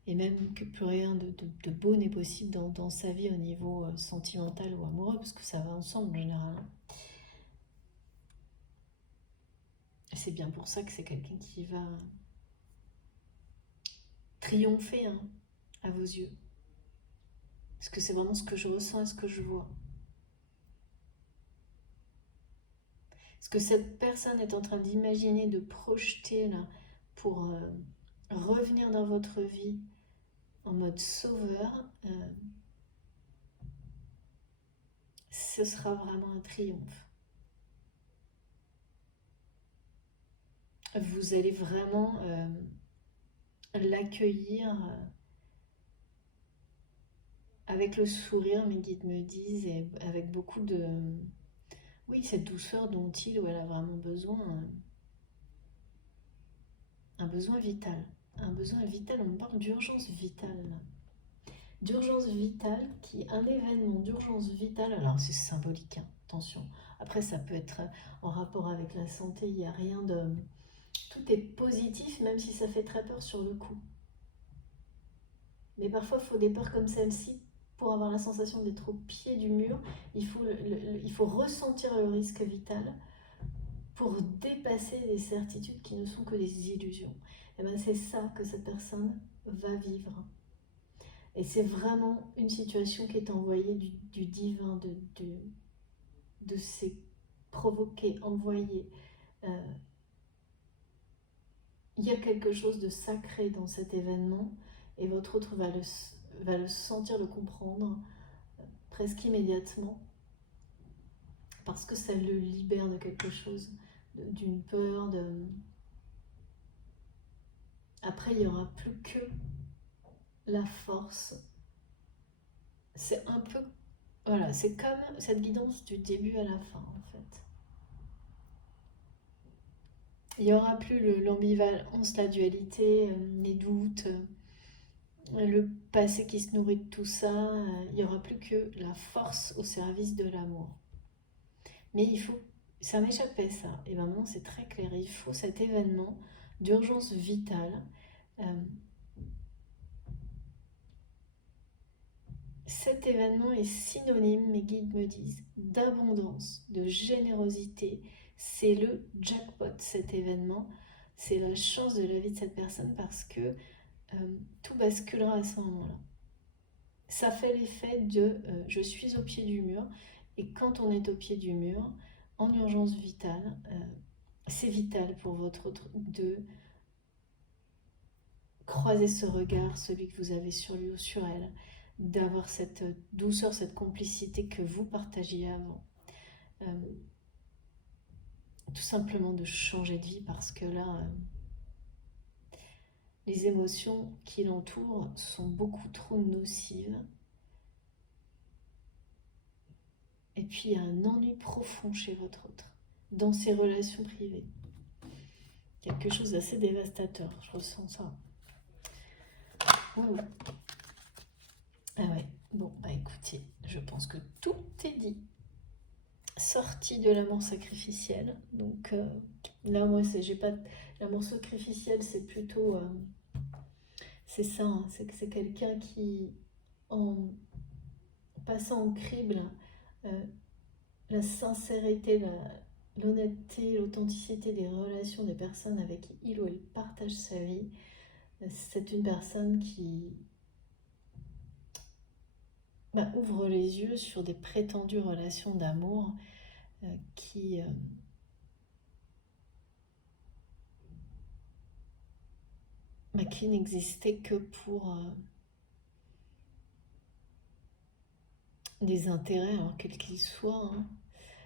Et même que plus rien de beau n'est possible dans sa vie au niveau sentimental ou amoureux, parce que ça va ensemble en général. C'est bien pour ça que c'est quelqu'un qui va triompher à vos yeux. Parce que c'est vraiment ce que je ressens et ce que je vois. Ce que cette personne est en train d'imaginer, de projeter là, pour revenir dans votre vie en mode sauveur, ce sera vraiment un triomphe. Vous allez vraiment l'accueillir avec le sourire, mes guides me disent, et avec beaucoup de... Oui, cette douceur dont il ou elle a vraiment besoin, un besoin vital. Un besoin vital, on parle d'urgence vitale. D'urgence vitale, un événement d'urgence vitale, alors c'est symbolique, hein, attention. Après, ça peut être en rapport avec la santé, il n'y a rien de... Tout est positif, même si ça fait très peur sur le coup. Mais parfois, il faut des peurs comme celle-ci pour avoir la sensation d'être au pied du mur. Il faut ressentir le risque vital pour dépasser les certitudes qui ne sont que des illusions. Et bien, c'est ça que cette personne va vivre. Et c'est vraiment une situation qui est envoyée du divin, de ces provoqués, envoyés. Il y a quelque chose de sacré dans cet événement et votre autre va le sentir, le comprendre presque immédiatement parce que ça le libère de quelque chose, d'une peur. Après, il n'y aura plus que la force. C'est un peu... Voilà, c'est comme cette guidance du début à la fin, en fait. Il n'y aura plus l'ambivalence, la dualité, les doutes, le passé qui se nourrit de tout ça. Il n'y aura plus que la force au service de l'amour. Mais il faut... Ça m'échappait, ça. Et vraiment, c'est très clair. Il faut cet événement d'urgence vitale. Cet événement est synonyme, mes guides me disent, d'abondance, de générosité. C'est le jackpot, cet événement. C'est la chance de la vie de cette personne parce que tout basculera à ce moment-là. Ça fait l'effet de je suis au pied du mur. Et quand on est au pied du mur, en urgence vitale, c'est vital pour votre autre de croiser ce regard, celui que vous avez sur lui ou sur elle, d'avoir cette douceur, cette complicité que vous partagiez avant. Tout simplement de changer de vie parce que là, les émotions qui l'entourent sont beaucoup trop nocives. Et puis il y a un ennui profond chez votre autre, dans ses relations privées. Quelque chose d'assez dévastateur, je ressens ça. Ouh. Ah ouais, bon, bah écoutez, je pense que tout est dit. Sortie de l'amour sacrificiel. Donc là, moi, j'ai pas... L'amour sacrificiel, c'est plutôt... c'est ça, hein, c'est que c'est quelqu'un qui, en passant au crible, la sincérité, l'honnêteté, l'authenticité des relations des personnes avec qui il ou elle partage sa vie, c'est une personne qui ouvre les yeux sur des prétendues relations d'amour qui n'existaient que pour des intérêts, alors quels qu'ils soient. Hein.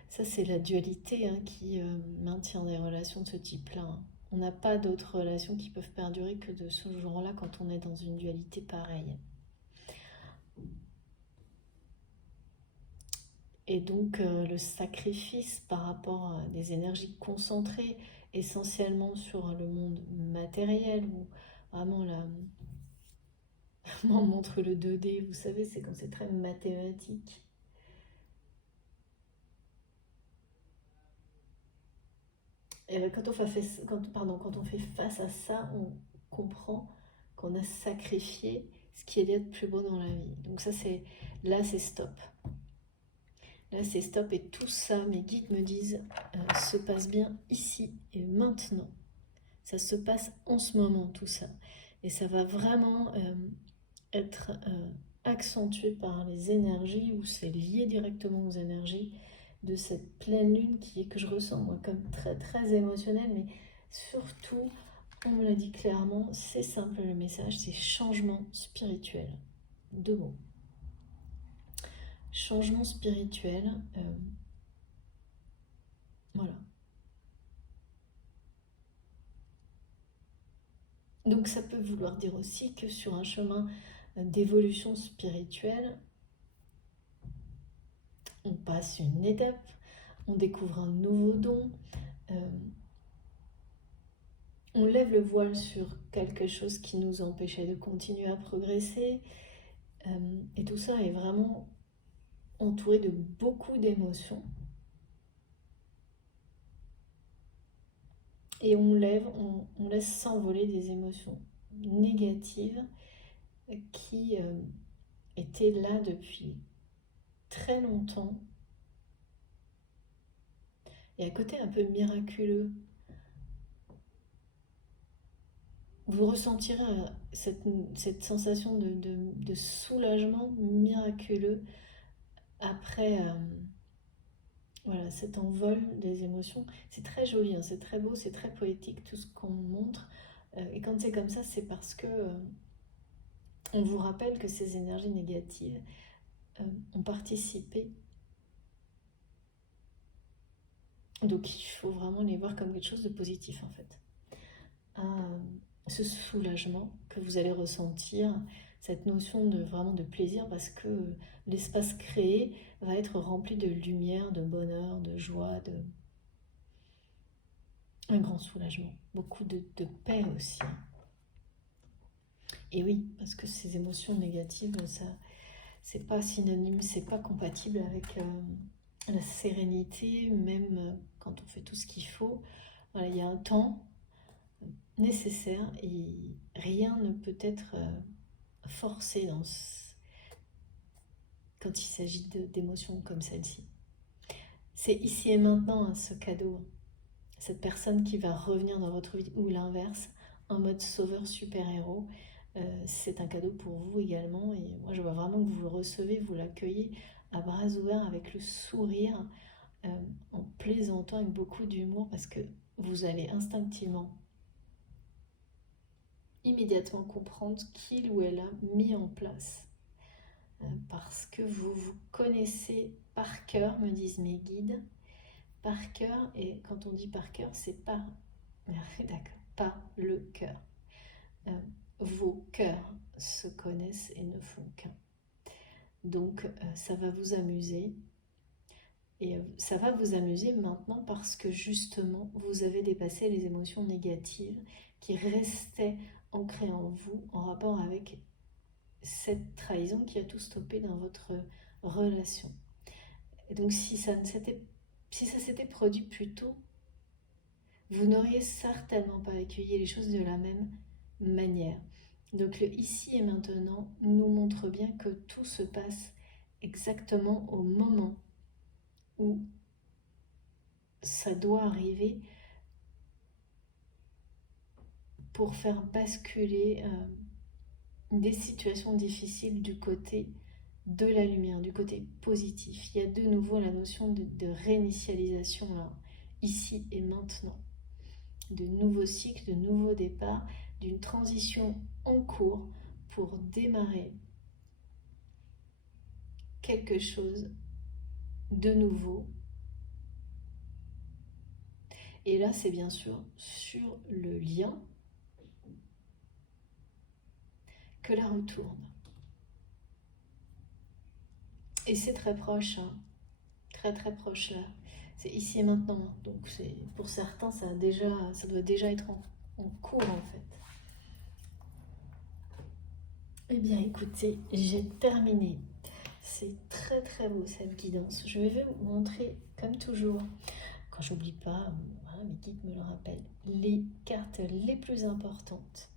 Ça, c'est la dualité qui maintient des relations de ce type-là. Hein. On n'a pas d'autres relations qui peuvent perdurer que de ce genre-là quand on est dans une dualité pareille. Et donc le sacrifice par rapport à des énergies concentrées essentiellement sur le monde matériel où vraiment on montre le 2D, vous savez, c'est comme c'est très mathématique. Et quand on fait face à ça, on comprend qu'on a sacrifié ce qui est de plus beau dans la vie. Donc ça, là, c'est stop. Là, c'est stop et tout ça, mes guides me disent, se passe bien ici et maintenant. Ça se passe en ce moment, tout ça. Et ça va vraiment être accentué par les énergies ou c'est lié directement aux énergies de cette pleine lune que je ressens moi comme très très émotionnelle, mais surtout, on me l'a dit clairement, c'est simple le message, c'est changement spirituel. 2 mots. changement spirituel. Voilà. Donc ça peut vouloir dire aussi que sur un chemin d'évolution spirituelle, on passe une étape, on découvre un nouveau don, on lève le voile sur quelque chose qui nous empêchait de continuer à progresser. Et tout ça est vraiment entouré de beaucoup d'émotions. Et on laisse s'envoler des émotions négatives qui étaient là depuis très longtemps. Et à côté un peu miraculeux, vous ressentirez cette sensation de soulagement miraculeux après voilà, cet envol des émotions. C'est très joli, hein, c'est très beau, c'est très poétique tout ce qu'on montre. Et quand c'est comme ça, c'est parce que on vous rappelle que ces énergies négatives ont participé. Donc il faut vraiment les voir comme quelque chose de positif en fait. Ce soulagement que vous allez ressentir, cette notion de vraiment de plaisir parce que l'espace créé va être rempli de lumière, de bonheur, de joie, un grand soulagement, beaucoup de paix aussi. Et oui, parce que ces émotions négatives, ça, c'est pas synonyme, c'est pas compatible avec la sérénité, même quand on fait tout ce qu'il faut. Voilà, il y a un temps nécessaire et rien ne peut être forcé quand il s'agit d'émotions comme celle-ci. C'est ici et maintenant hein, ce cadeau, cette personne qui va revenir dans votre vie ou l'inverse, en mode sauveur super-héros. C'est un cadeau pour vous également et moi je vois vraiment que vous le recevez, vous l'accueillez à bras ouverts avec le sourire, en plaisantant avec beaucoup d'humour parce que vous allez instinctivement immédiatement comprendre qu'il ou elle a mis en place parce que vous vous connaissez par cœur, me disent mes guides, par cœur, et quand on dit par cœur, c'est pas, d'accord, pas le cœur. Vos cœurs se connaissent et ne font qu'un. Donc ça va vous amuser. Et ça va vous amuser maintenant parce que justement, vous avez dépassé les émotions négatives qui restaient ancrées en vous en rapport avec cette trahison qui a tout stoppé dans votre relation. Et donc si ça s'était produit plus tôt, vous n'auriez certainement pas accueilli les choses de la même manière. Donc le ici et maintenant nous montre bien que tout se passe exactement au moment où ça doit arriver pour faire basculer des situations difficiles du côté de la lumière, du côté positif. Il y a de nouveau la notion de réinitialisation là, ici et maintenant, de nouveaux cycles, de nouveaux départs, d'une transition en cours pour démarrer quelque chose de nouveau. Et là, c'est bien sûr sur le lien que la roue tourne. Et c'est très proche, hein, très très proche là. C'est ici et maintenant, donc pour certains, ça doit déjà être en cours en fait. Eh bien écoutez, j'ai terminé. C'est très très beau cette guidance. Je vais vous montrer comme toujours, quand j'oublie pas, voilà, mes guides me le rappellent, les cartes les plus importantes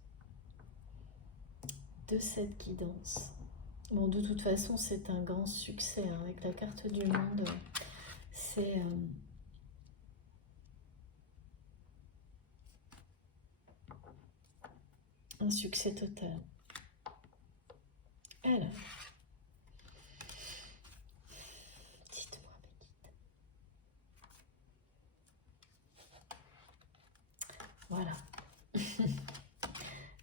de cette guidance. Bon, de toute façon, c'est un grand succès hein, avec la carte du monde. C'est un succès total. Alors, dites-moi mes guides. Voilà.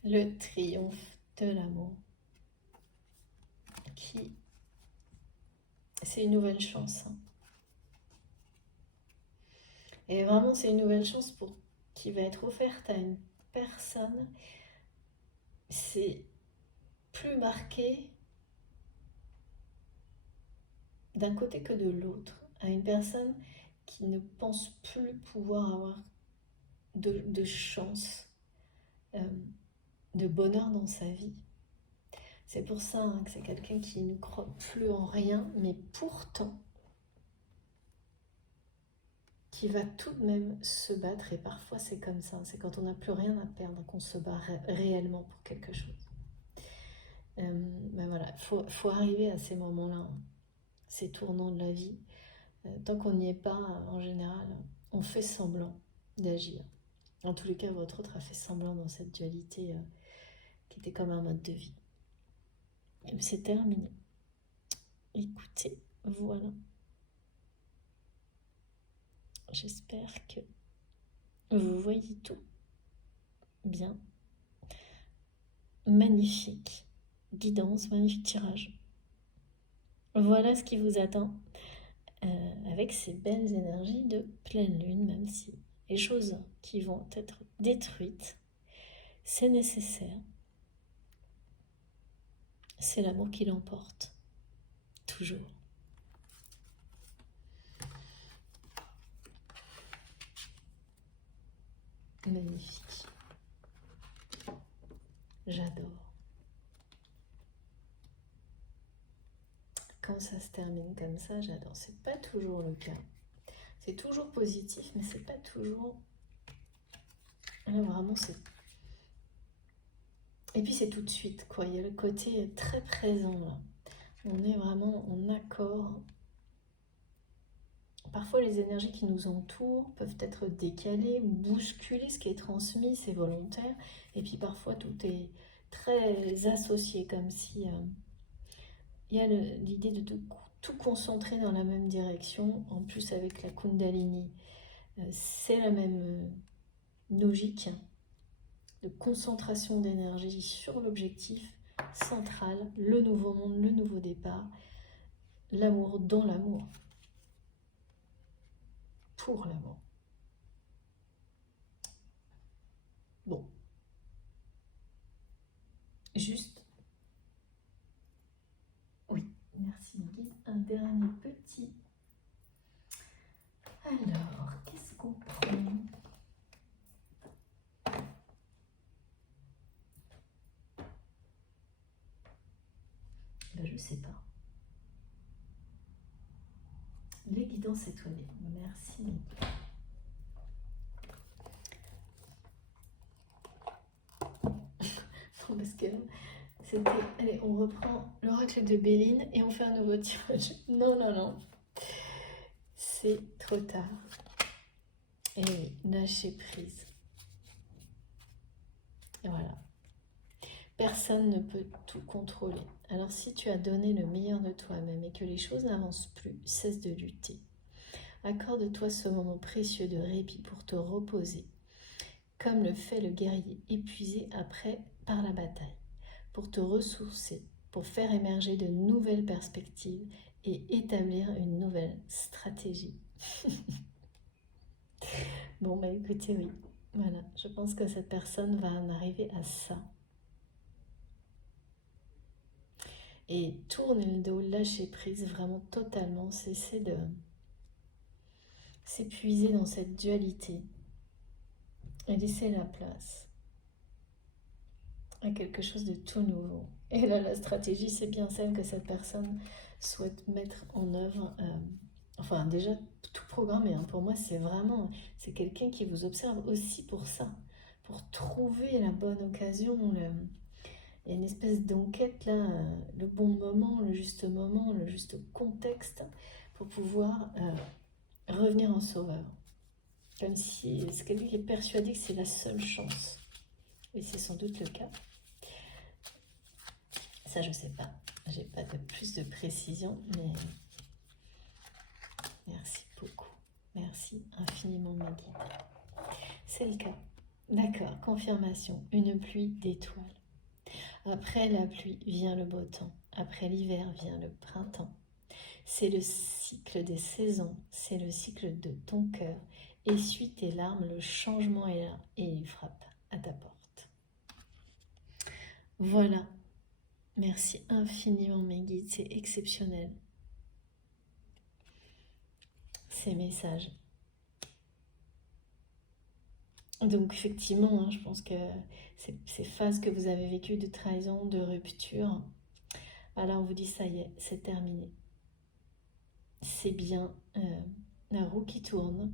Le triomphe de l'amour. c'est une nouvelle chance, hein. Et vraiment, c'est une nouvelle chance qui va être offerte à une personne. C'est plus marqué d'un côté que de l'autre. À une personne qui ne pense plus pouvoir avoir de chance, euh, de bonheur dans sa vie. C'est pour ça, hein, que c'est quelqu'un qui ne croit plus en rien, mais pourtant qui va tout de même se battre. Et parfois c'est comme ça, c'est quand on n'a plus rien à perdre qu'on se bat réellement pour quelque chose. Ben voilà, faut arriver à ces moments-là, hein, ces tournants de la vie. Tant qu'on n'y est pas, en général, on fait semblant d'agir. En tous les cas, votre autre a fait semblant dans cette dualité qui était comme un mode de vie. Et c'est terminé. Écoutez, voilà. J'espère que vous voyez tout bien. Magnifique guidance, magnifique tirage. Voilà ce qui vous attend avec ces belles énergies de pleine lune, même si les choses qui vont être détruites, c'est nécessaire. C'est l'amour qui l'emporte, toujours. Magnifique. J'adore. Quand ça se termine comme ça, j'adore. C'est pas toujours le cas. C'est toujours positif, mais c'est pas toujours... Là, vraiment, c'est... Et puis, c'est tout de suite, quoi. Il y a le côté très présent, là. On est vraiment en accord. Parfois, les énergies qui nous entourent peuvent être décalées, bousculées. Ce qui est transmis, c'est volontaire. Et puis, parfois, tout est très associé, comme si... il y a l'idée de tout concentrer dans la même direction. En plus, avec la Kundalini, c'est la même logique de concentration d'énergie sur l'objectif central, le nouveau monde, le nouveau départ, l'amour dans l'amour, pour l'amour. Bon, juste, oui, merci Guy, un dernier petit. Alors, qu'est-ce qu'on prend? Ben, je sais pas. Les guidances étoilées. Merci. Non, parce que c'était... Allez, on reprend l'oracle de Béline et on fait un nouveau tirage. Non, non, non. C'est trop tard. Et oui, lâcher prise. Et voilà. Personne ne peut tout contrôler. Alors si tu as donné le meilleur de toi-même et que les choses n'avancent plus, cesse de lutter. Accorde-toi ce moment précieux de répit pour te reposer, comme le fait le guerrier épuisé par la bataille, pour te ressourcer, pour faire émerger de nouvelles perspectives et établir une nouvelle stratégie. Bon, bah écoutez, oui, voilà, je pense que cette personne va en arriver à ça. Et tourner le dos, lâcher prise, vraiment totalement, cesser de s'épuiser dans cette dualité et laisser la place à quelque chose de tout nouveau. Et là, la stratégie, c'est bien celle que cette personne souhaite mettre en œuvre. Enfin, déjà, tout programmé, hein. Pour moi, c'est quelqu'un qui vous observe aussi pour ça, pour trouver la bonne occasion, il y a une espèce d'enquête là, le bon moment, le juste contexte pour pouvoir revenir en sauveur. Comme si c'est quelqu'un qui est persuadé que c'est la seule chance. Et c'est sans doute le cas. Ça, je sais pas. J'ai pas de plus de précision, mais merci beaucoup. Merci infiniment, ma guide. C'est le cas. D'accord, confirmation. Une pluie d'étoiles. Après la pluie vient le beau temps. Après l'hiver vient le printemps. C'est le cycle des saisons, c'est le cycle de ton cœur. Essuie tes larmes, le changement est là et il frappe à ta porte. Voilà. Merci infiniment mes guides, c'est exceptionnel. Ces messages. Donc effectivement, hein, je pense que ces phases que vous avez vécues de trahison, de rupture, alors on vous dit ça y est, c'est terminé. C'est bien la roue qui tourne.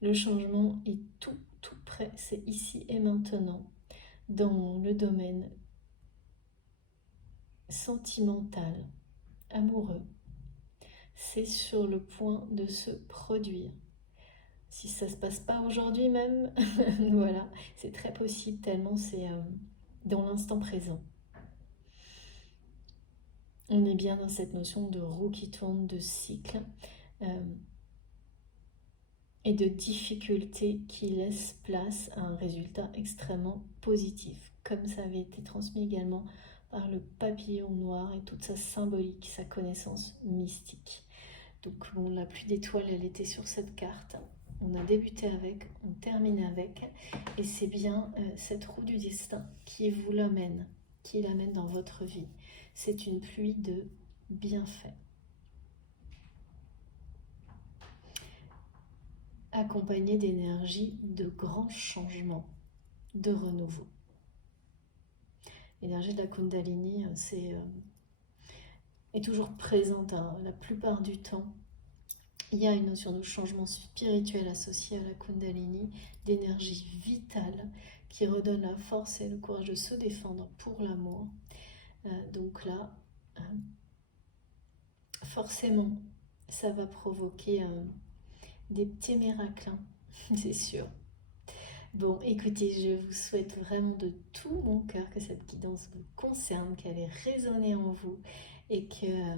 Le changement est tout près, c'est ici et maintenant, dans le domaine sentimental, amoureux. C'est sur le point de se produire. Si ça ne se passe pas aujourd'hui même, voilà, c'est très possible tellement c'est dans l'instant présent. On est bien dans cette notion de roue qui tourne, de cycle et de difficulté qui laisse place à un résultat extrêmement positif, comme ça avait été transmis également par le papillon noir et toute sa symbolique, sa connaissance mystique. Donc bon, la pluie d'étoiles, elle était sur cette carte. On a débuté avec, on termine avec, et c'est bien cette roue du destin qui vous l'amène, qui l'amène dans votre vie. C'est une pluie de bienfaits. Accompagnée d'énergie de grands changements, de renouveau. L'énergie de la Kundalini est toujours présente la plupart du temps. Il y a une notion de changement spirituel associé à la Kundalini, d'énergie vitale qui redonne la force et le courage de se défendre pour l'amour. Donc là, forcément, ça va provoquer des petits miracles, hein, c'est sûr. Bon, écoutez, je vous souhaite vraiment de tout mon cœur que cette guidance vous concerne, qu'elle ait résonné en vous et que,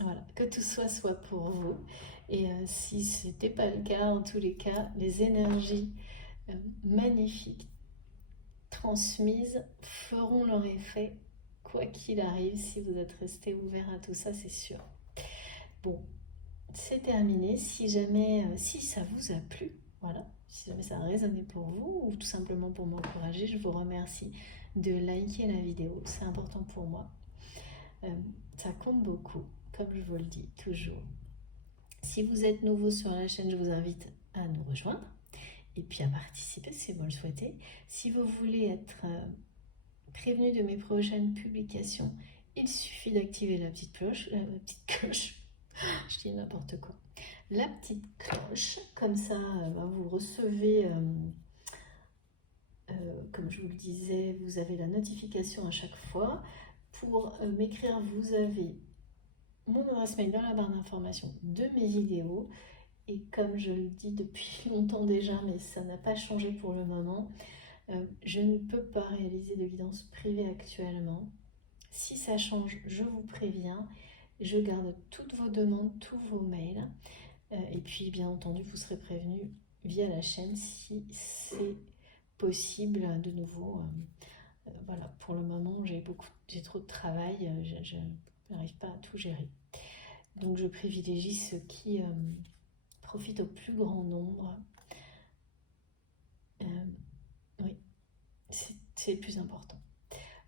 voilà, que tout soit pour vous. Et si ce n'était pas le cas, en tous les cas, les énergies magnifiques transmises feront leur effet, quoi qu'il arrive, si vous êtes resté ouvert à tout ça, c'est sûr. Bon, c'est terminé. Si jamais, si ça vous a plu, voilà, si jamais ça a résonné pour vous ou tout simplement pour m'encourager, je vous remercie de liker la vidéo, c'est important pour moi. Ça compte beaucoup, comme je vous le dis toujours. Si vous êtes nouveau sur la chaîne, je vous invite à nous rejoindre et puis à participer si vous le souhaitez. Si vous voulez être prévenu de mes prochaines publications, il suffit d'activer la petite cloche, je dis n'importe quoi, la petite cloche, comme ça vous recevez, comme je vous le disais, vous avez la notification à chaque fois. Pour m'écrire, vous avez mon adresse mail dans la barre d'information de mes vidéos. Et comme je le dis depuis longtemps déjà, mais ça n'a pas changé pour le moment, je ne peux pas réaliser de guidance privée actuellement. Si ça change, je vous préviens. Je garde toutes vos demandes, tous vos mails. Et puis, bien entendu, vous serez prévenu via la chaîne si c'est possible de nouveau. Voilà, pour le moment, j'ai trop de travail. Je n'arrive pas à tout gérer. Donc, je privilégie ceux qui profitent au plus grand nombre. Oui, c'est le plus important.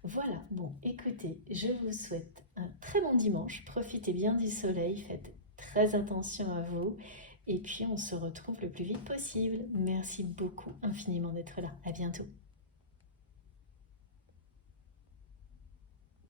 Voilà, bon, écoutez, je vous souhaite un très bon dimanche. Profitez bien du soleil, faites très attention à vous. Et puis, on se retrouve le plus vite possible. Merci beaucoup infiniment d'être là. À bientôt.